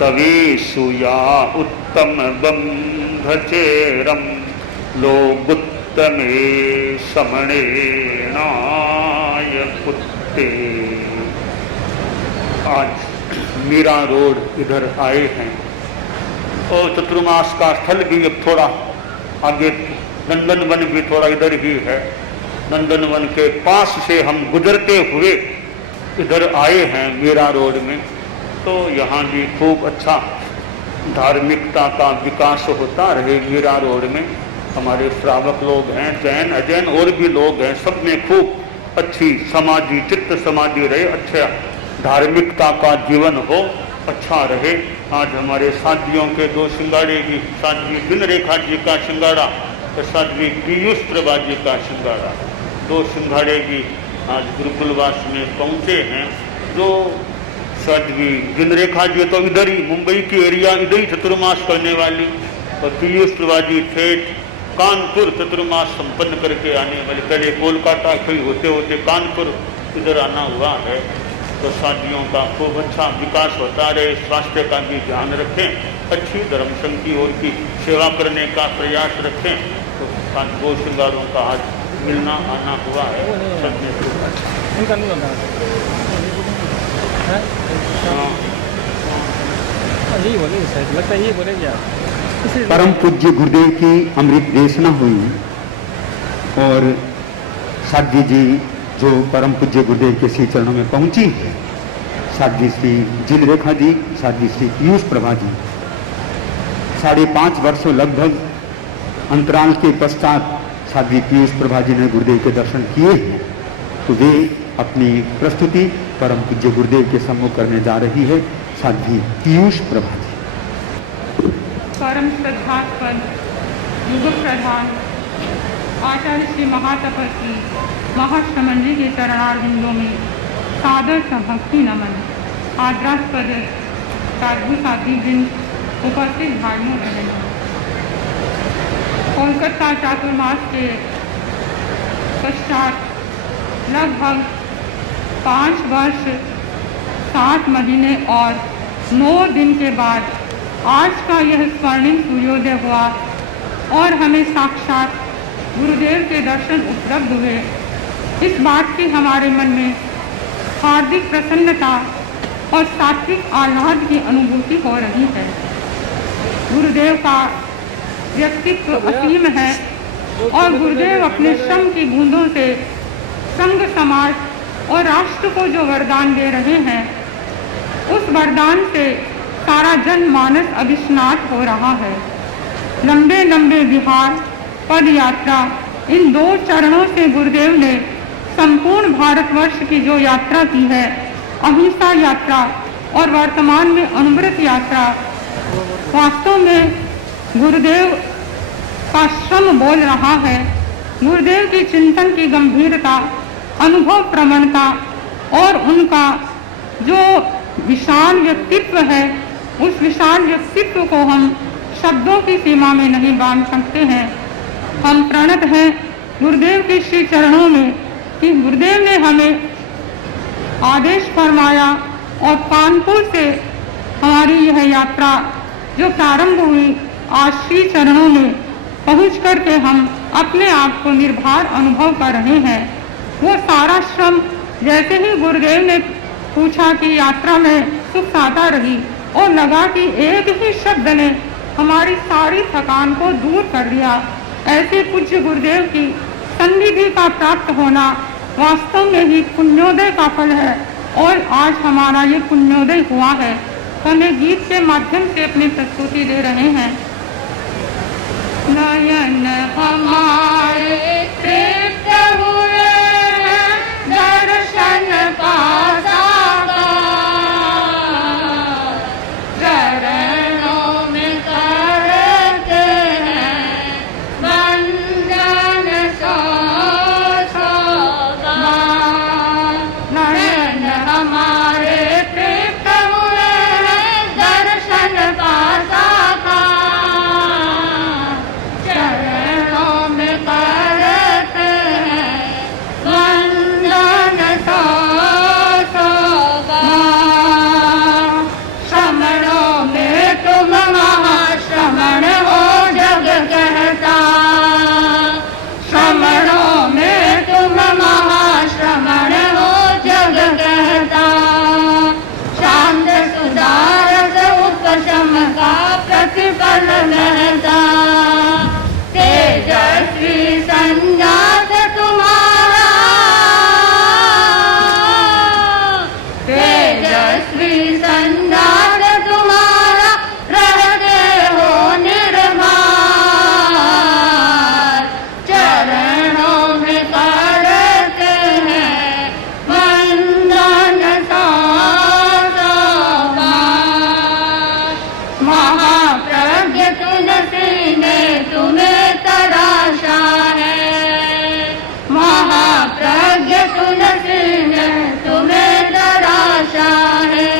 तवे सुया उत्तम बंधचेरम लोगुत्तमे समणे नाय कुत्ते। आज मीरा रोड इधर आए हैं और चतुर्मास का स्थल भी अब थोड़ा आगे, नंदन वन भी थोड़ा इधर ही है। नंदन वन के पास से हम गुजरते हुए इधर आए हैं मीरा रोड में। तो यहाँ भी खूब अच्छा धार्मिकता का विकास होता रहे मीरा रोड में। हमारे श्रावक लोग हैं, जैन अजैन और भी लोग हैं, सब में खूब अच्छी समाधि, चित्त समाधि रहे, अच्छा धार्मिकता का जीवन हो, अच्छा रहे। आज हमारे साधियों के दो सिंगाड़े की, साध्वी दिन रेखा जी का सिंगाड़ा और साध्वी पीयूष प्रभा जी का सिंगाड़ा, दो सिंगाड़े की आज गुरुकुलवास में पहुँचे हैं। जो साध्वी दिन रेखा जी तो इधर ही मुंबई की एरिया, इधर ही चतुर्मास करने वाली, और पीयूष प्रभा जी ठेठ कानपुर चतुर्मास संपन्न करके आने वाले, पहले कोलकाता कोई होते होते कानपुर इधर आना हुआ है। तो शादियों का खूब अच्छा विकास होता रहे, स्वास्थ्य का भी ध्यान रखें, अच्छी धर्म संघ की ओर की सेवा करने का प्रयास रखें। तो दो श्रृंगारों का आज मिलना आना हुआ है। सब में यही बोले शायद, लगता है यही बोलेंगे आप। परम पूज्य गुरुदेव की अमृत देशना हुई और साध्वी जी जो परम पूज्य गुरुदेव के श्री चरणों में पहुंची है, साध्वी श्री जिन रेखा जी, साध्वी श्री पीयूष प्रभा जी, 5.5 वर्षों लगभग अंतराल के पश्चात साध्वी पीयूष प्रभा जी ने गुरुदेव के दर्शन किए हैं। तो वे अपनी प्रस्तुति परम पूज्य गुरुदेव के सम्मुख करने जा रही है साध्वी पीयूष प्रभा जी। परम श्रद्धास्पद युग प्रधान आचार्य श्री महातपस्वी महाश्रमण जी के चरणारविंदों में सादर सा भक्ति नमन। आदरास्पद साधु साध्वीवृंद, उपस्थित भाइयों बहनों, कोलकाता चातुर्मास के पश्चात लगभग 5 वर्ष 7 महीने और 9 दिन के बाद आज का यह स्वर्णिम सूर्योदय हुआ और हमें साक्षात गुरुदेव के दर्शन उपलब्ध हुए। इस बात की हमारे मन में हार्दिक प्रसन्नता और सात्विक आह्लाद की अनुभूति हो रही है। गुरुदेव का व्यक्तित्व असीम है और गुरुदेव अपने श्रम की बूंदों से संघ, समाज और राष्ट्र को जो वरदान दे रहे हैं, उस वरदान से सारा जनमानस अभिष्णात हो रहा है। लंबे लंबे विहार, पद यात्रा, इन 2 चरणों से गुरुदेव ने संपूर्ण भारतवर्ष की जो यात्रा की है, अहिंसा यात्रा और वर्तमान में अनवरत यात्रा, वास्तव में गुरुदेव का श्रम बोल रहा है। गुरुदेव की चिंतन की गंभीरता, अनुभव प्रवणता और उनका जो विशाल व्यक्तित्व है, उस विशाल व्यक्तित्व को हम शब्दों की सीमा में नहीं बांध सकते हैं। हम प्रणत हैं गुरुदेव के श्री चरणों में कि गुरुदेव ने हमें आदेश फरमाया और कानपुर से हमारी यह यात्रा जो प्रारंभ हुई, आज श्री चरणों में पहुँच कर के हम अपने आप को निर्भर अनुभव कर रहे हैं। वो सारा श्रम, जैसे ही गुरुदेव ने पूछा कि यात्रा में सुख साधा रही, और लगा कि एक ही शब्द ने हमारी सारी थकान को दूर कर दिया। ऐसे पूज्य गुरुदेव की सन्निधि का प्राप्त होना वास्तव में ही पुण्योदय का फल है, और आज हमारा ये पुण्योदय हुआ है। हमें गीत के माध्यम से अपनी प्रस्तुति दे रहे हैं। नयन हमारे तृप्त हुए हैं दर्शन पासा का, चरणों में करते हैं वंदन सौ बार। नयन हमारे तृप्त हुए हैं दर्शन पासा का, चरणों में करते हैं वंदन सौ बार। श्रमणों में तुम महाश्रमण हो जग कहता, श्रमणों में तुम महाश्रमण हो जग कहता। शांत सुधारस उपशम का प्रतिफल महता, तेजस्वी संजात तुम्हारा, तेजस्वी संजात तुम्हारा रहते हो निर्माण। चरणों में करते हैं वंदन सौ बार। महाप्रज्ञ तुलसी ने तुम्हें तराशा है, महाप्रज्ञ तुलसी ने तुम्हें तराशा है।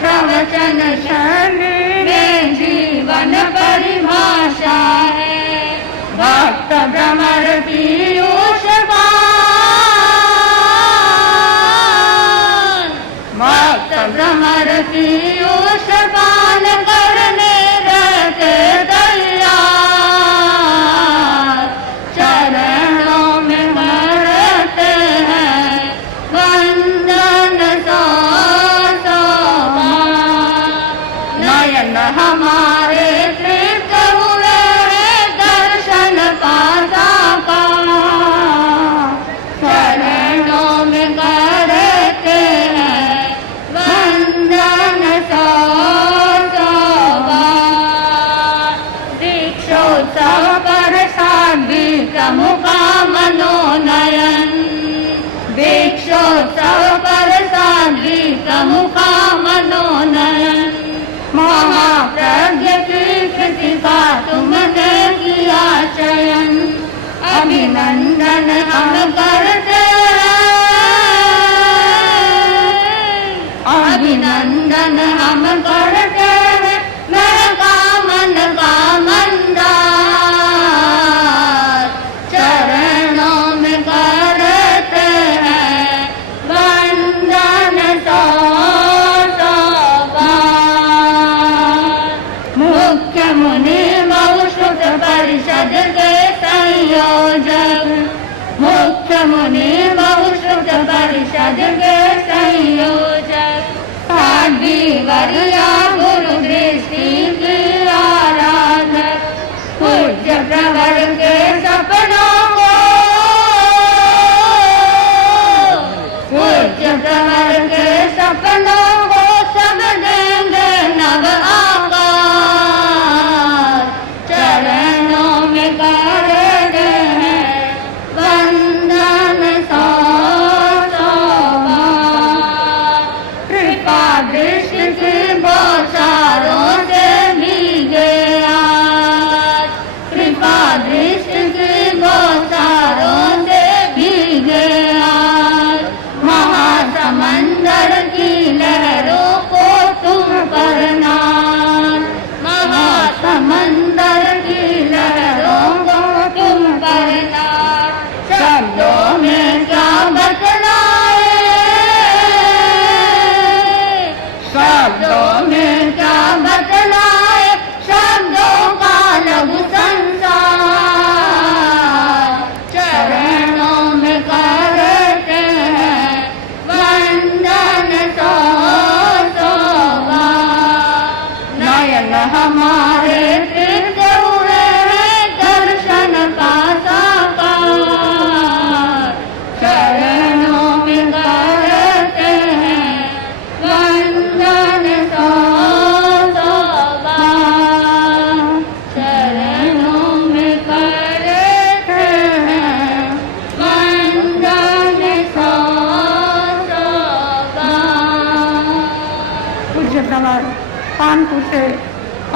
प्रवचन शैली में जीवन परिभाषा है, भक्त भ्रमर पीयूष पान, भक्त भ्रमर पीयूष पान करने रहते तैयार। चरणों में करते हैं वंदन सौ बार। नयन हमारे तृप्त हुए हैं दर्शन पासा का, चरणों में करते हैं वंदन सौ बार। दीक्षोत्सव पर साधी प्रमुखा मनोनयन, दीक्षोत्सव पर साधी प्रमुखा मनोनयन। महाप्रज्ञ की कृति का तुमने किया चयन, अभिनंदन हम करते हैं, अभिनंदन हम करते हैं। महका मन का मंदार, चरणों में करते हैं वंदन सौ बार। मुख्य मुनि बहुश्रुत परिषद के संयोजक, मुख्य मुनि बहुश्रुत परिषद के संयोजक। साधी वरिया गुरु दृष्टि की आराधक, पूज्य प्रवर के सपनों को, पूज्य प्रवर के सपनों को सब देंगे नव आकार। चरणों में करते हैं वंदन सौ बार। कृपा दृष्टि की बोध कानपुर से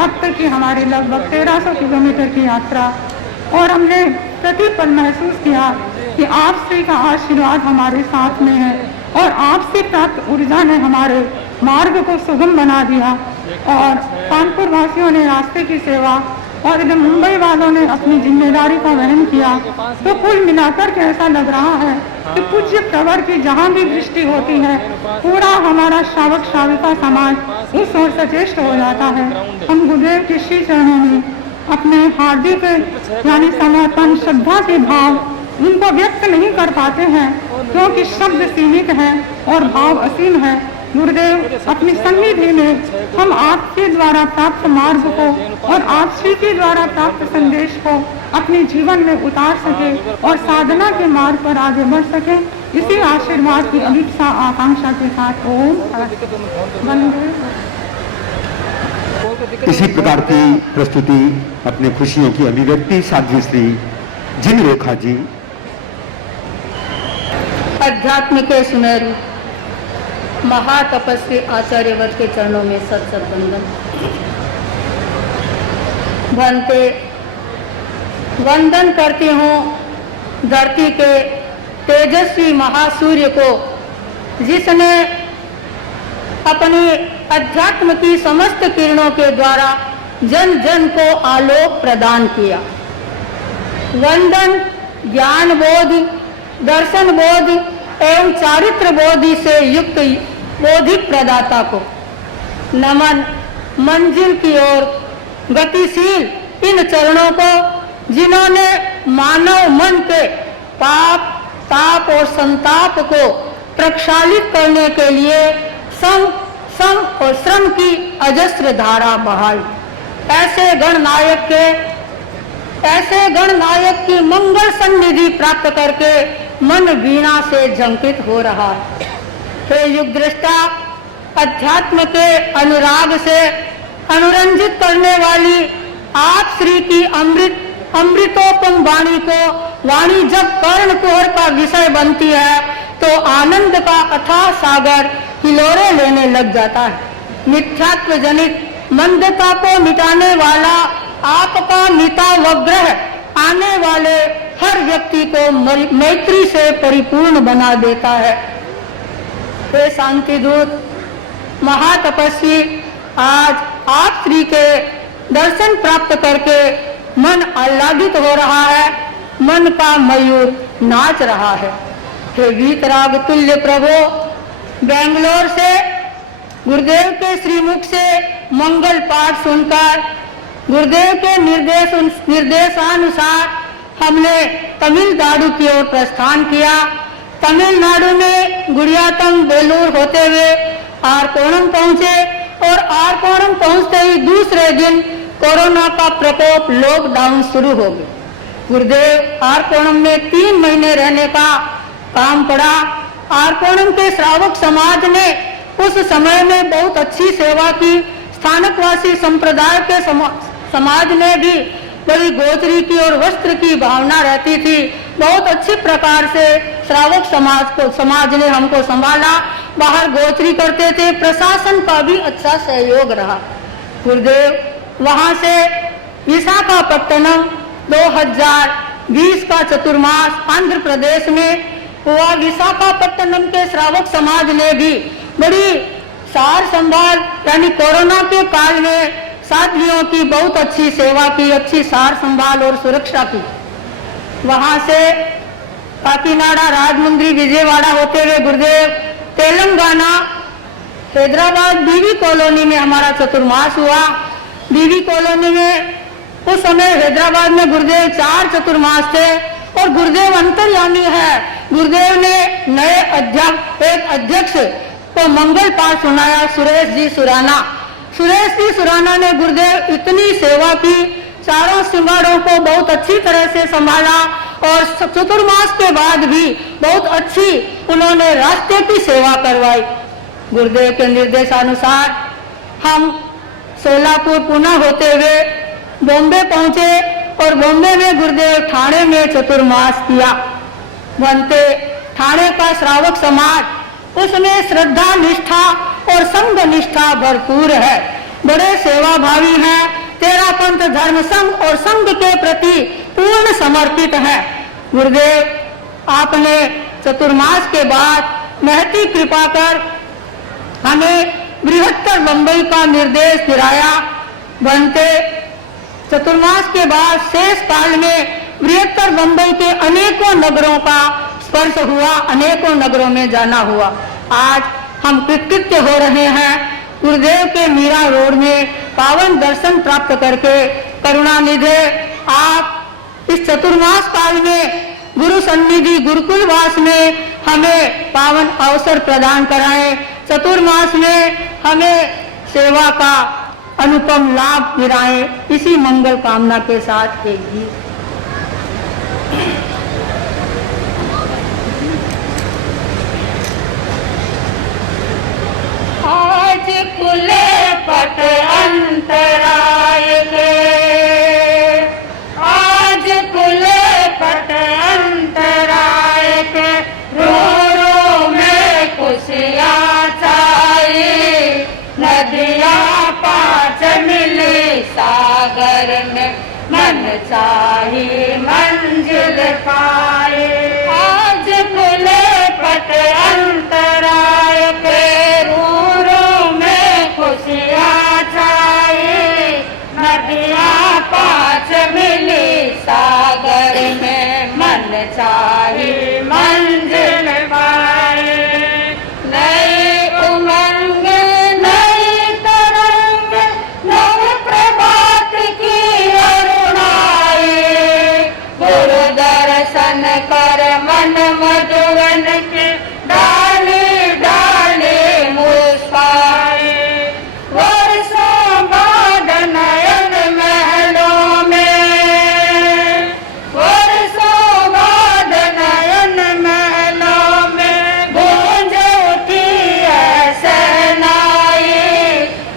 अब तक की हमारी लगभग 1300 किलोमीटर की यात्रा, और हमने प्रति पल महसूस किया कि आप श्री का आशीर्वाद हमारे साथ में है और आपसे प्राप्त ऊर्जा ने हमारे मार्ग को सुगम बना दिया। और कानपुर वासियों ने रास्ते की सेवा और इधर मुंबई वालों ने अपनी जिम्मेदारी का वहन किया। तो कुल मिलाकर के ऐसा लग रहा है कि पूज्य प्रवर की जहाँ भी दृष्टि होती है पूरा हमारा श्रावक श्राविका समाज उस ओर सचेष्ट हो जाता है। हम गुरुदेव के श्री चरणों में अपने हार्दिक यानी समर्पण श्रद्धा के भाव उनको व्यक्त नहीं कर पाते हैं, क्योंकि शब्द सीमित है और भाव असीम है। गुरुदेव, अपनी सन्निधि में हम आपके द्वारा प्राप्त मार्ग को और आप श्री के द्वारा प्राप्त संदेश को अपने जीवन में उतार सके और साधना के मार्ग पर आगे बढ़ सके, इसी आशीर्वाद की अभिप्सा आकांक्षा के साथ ओम वंदे। इसी प्रकार की प्रस्तुति, अपने खुशियों की अभिव्यक्ति साध्वी श्री जिन रेखा जी। अध्यात्म के सुमेरु महातपस्वी आचार्य वर्ग के चरणों में सत सत वंदन। बनते वंदन करती हूँ धरती के तेजस्वी महासूर्य को, जिसने अपनी अध्यात्म की समस्त किरणों के द्वारा जन जन को आलोक प्रदान किया। वंदन ज्ञान बोध, दर्शन बोध एवं चारित्र बोधि से युक्त बोधि प्रदाता को। नमन मंजिल की ओर गतिशील इन चरणों को, जिन्होंने मानव मन के पाप ताप और संताप को प्रक्षालित करने के लिए सम और श्रम की अजस्र धारा बहाई। ऐसे गणनायक की मंगल सन्निधि प्राप्त करके मन वीणा से झंकित हो रहा है। हे युग दृष्टा, अध्यात्म के अनुराग से अनुरंजित करने वाली आप श्री की अमृतोपम वाणी को, वाणी जब कर्ण कुहर का विषय बनती है तो आनंद का अथाह सागर हिलोरे लेने लग जाता है। मिथ्यात्व जनित मंदता को मिटाने वाला आपका मिता वग्रह आने वाले हर व्यक्ति को मैत्री से परिपूर्ण बना देता है। हे शांति दूत महातपस्वी, आज आप श्री के दर्शन प्राप्त करके मन आह्लादित हो रहा है, मन का मयूर नाच रहा है। हे वीतराग तुल्य प्रभु, बेंगलोर से गुरुदेव के श्रीमुख से मंगल पाठ सुनकर गुरुदेव के निर्देशानुसार हमने तमिलनाडु की ओर प्रस्थान किया। तमिलनाडु में गुड़ियातम बेलूर होते हुए आरकोणम पहुंचे और आरकोणम पहुंचते ही दूसरे दिन कोरोना का प्रकोप, लॉकडाउन शुरू हो गया। गुरुदेव आरकोणम में 3 महीने रहने का काम पड़ा। आरकोणम के श्रावक समाज ने उस समय में बहुत अच्छी सेवा की। स्थानकवासी संप्रदाय के समाज ने भी बड़ी गोचरी की और वस्त्र की भावना रहती थी। बहुत अच्छी प्रकार से श्रावक समाज ने हमको संभाला, बाहर गोचरी करते थे। प्रशासन का भी अच्छा सहयोग रहा। गुरुदेव वहां से विशाखापट्टनम 2020 का चतुर्मास आंध्र प्रदेश में हुआ। विशाखापट्टनम के श्रावक समाज ने भी बड़ी सार संभाल यानी कोरोना के काल में साथियों की बहुत अच्छी सेवा की, अच्छी सार संभाल और सुरक्षा की। वहां से काकीनाडा, राजमुंद्री, विजयवाड़ा होते हुए गुरुदेव तेलंगाना हैदराबाद बीवी कॉलोनी में हमारा चतुर्मास हुआ। बीवी कॉलोनी में उस समय हैदराबाद में गुरुदेव 4 चतुर्मास थे और गुरुदेव अंतर्यामी है। गुरुदेव ने नए अध्यक्ष को मंगल पाठ सुनाया, सुरेश जी सुराना ने गुरुदेव इतनी सेवा की, चारों सिंगाड़ों को बहुत अच्छी तरह से संभाला और चतुर्मास के बाद भी बहुत अच्छी उन्होंने रास्ते की सेवा करवाई। गुरुदेव के निर्देशानुसार हम सोलापुर पुणे होते हुए बॉम्बे पहुंचे और बॉम्बे में गुरुदेव ठाणे में चतुर्मास किया। बनते ठाणे का श्रावक समाज, उसमें श्रद्धा निष्ठा और संघ निष्ठा भरपूर है। बड़े सेवाभावी हैं। तेरा पंथ धर्म संघ और संघ के प्रति पूर्ण समर्पित है। गुरुदेव आपने चतुर्मास के बाद महती कृपा कर हमें बृहत्तर बंबई का निर्देश दिलाया। बनते चतुर्मास के बाद शेष काल में बृहत्तर बंबई के अनेकों नगरों का स्पर्श हुआ, अनेकों नगरों में जाना हुआ। आज हम कृतकृत्य हो रहे हैं गुरुदेव के मीरा रोड में पावन दर्शन प्राप्त करके। करुणानिधि आप इस चतुर्मास काल में गुरु सन्निधि गुरुकुलवास में हमें पावन अवसर प्रदान कराएं। चतुर्मास में हमें सेवा का अनुपम लाभ दिलाएं। इसी मंगल कामना के साथ एक गीत। आज खुले पट अंतराय के, आज खुले पट अंतराय के, रो रो में खुशियाँ छाई, नदियाँ पाँच मिली सागर में, मन चाही मंजिल पाए। आज खुले पट अंतराय के, खुशियाँ छाई, नदियाँ पाँच मिली सागर में, मन चाही मंजिल पाए। नई उमंग नई तरंग नव प्रभात की अरुणाई, गुरु दर्शन कर मन मधुवन के डाली डाली मुस्काए। वर्षों बाद नयन महलों में, वर्षों बाद नयन महलों में, गूंज उठी है सहनाई,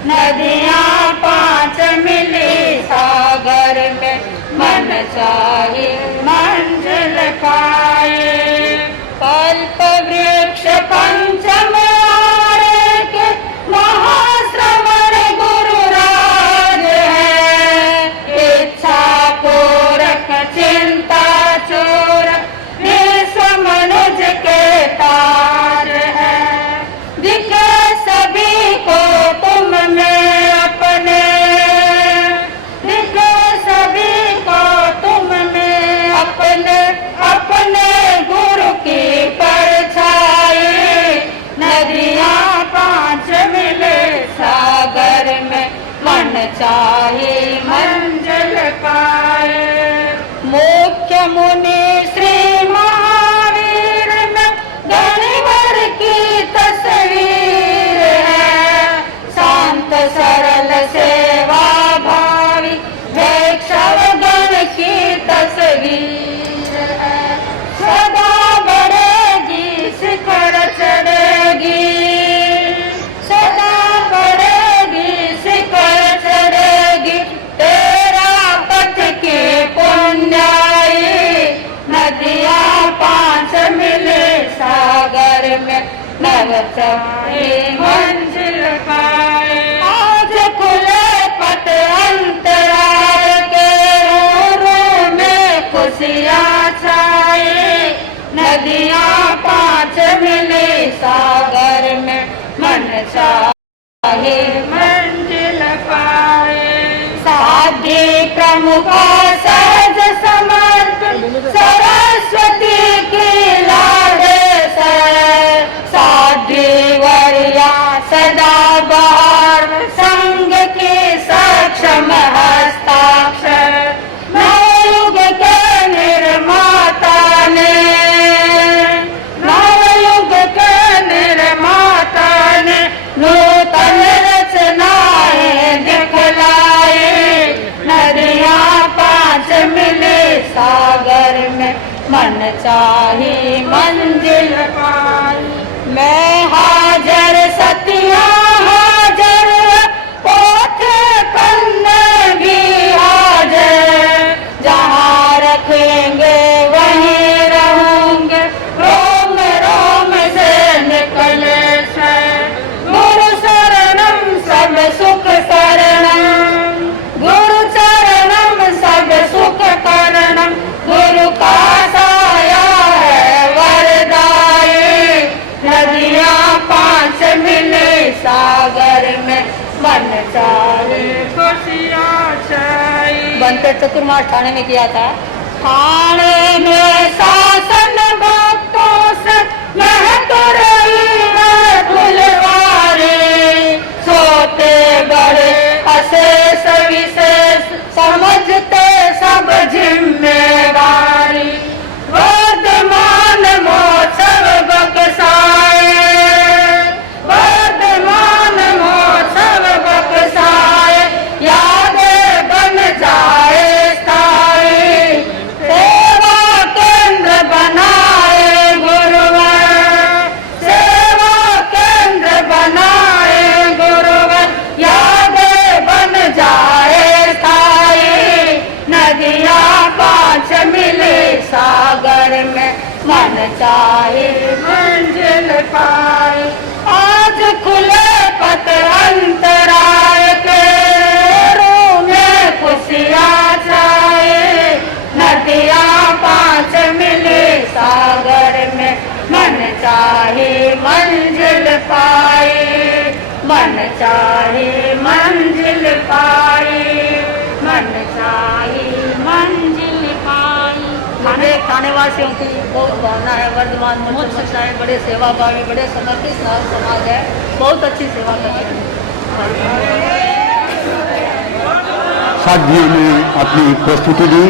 नदियाँ पाँच मिली सागर में, मन चाहे मंजिल पाए। कल्प वृक्ष पंचम आरे के महाश्रवण गुरु राज है, इच्छा पूरक चिंता चोर विश्व मनुज के ताज है। दिखे सभी को तुम में अपने, दिखे सभी को तुम में अपने, अपने गुरु की परछाई, नदियाँ पाँच मिले सागर में, मन चाहे मंजिल पाए। मुख्य मुनि श्री महावीर में गणिवर की तस्वीर है, शांत सरल सेवा भावी वैष्णव गण की तस्वीर है। सदा बढ़ेगी शिखर चढ़ेगी, सदा बढ़ेगी शिखर चढ़ेगी, तेरा पथ की पुण्याई, नदियाँ पाँच मिले सागर में, नव चाहे मंजिल पाए। आज खुले पट अंतराय के, रो में खुशियाँ छाए, नदियाँ पाँच मिले सागर में, मन चाहे मंजिल पाए। साध्य प्रमुख सहज समर्थ सरस्वती की लाडे से, साध्य वर्या सदा बार संग के सक्षम हस्ताक्षर, नवयुग के निर्माता ने, नवयुग के निर्माता ने, नूतन रचनाएं दिखलाए, नदियाँ पाँच मिले सागर में, मन चाहे मंजिल पाए। मैं हाजर सतिया हाजर, पोथ पन्ने भी हाजर, जहाँ रखेंगे वहीं रहूंगे, रोम रोम से निकले से, गुरु शरणम सब सुख सर से चतुर्मास ठाणे में किया था। ठाणे में शासन भक्तों से महक रही है फुलवारी, छोटे बड़े अशेष विशेष समझते सब जिम्मेवारी, वर्धमान मोक्षव बक्साए, वर्धमान मोक्षव बक्साए, यादें बन जाए स्थायी, सेवा केंद्र बनाए गुरुवर, सेवा केंद्र बनाए गुरुवर, यादें बन जाए स्थायी, नदियाँ पाँच मिले सागर में, मन चाहे मंजिल पाए, आज खुले पथ अंतराय के, रूह में खुशियाँ छाए, नदियाँ पाँच मिले सागर में, मन चाहे मंजिल पाए, मन चाहे मंजिल पाए, मन चाहे मंजिल पाए। हमें खाने वासियों की बहुत भावना है, वर्धमान मोक्ष बख्शा है, बड़े सेवा भावी, बड़े समर्पित समाज है, बहुत अच्छी सेवा करते हैं। साथियों ने अपनी प्रस्तुति दी।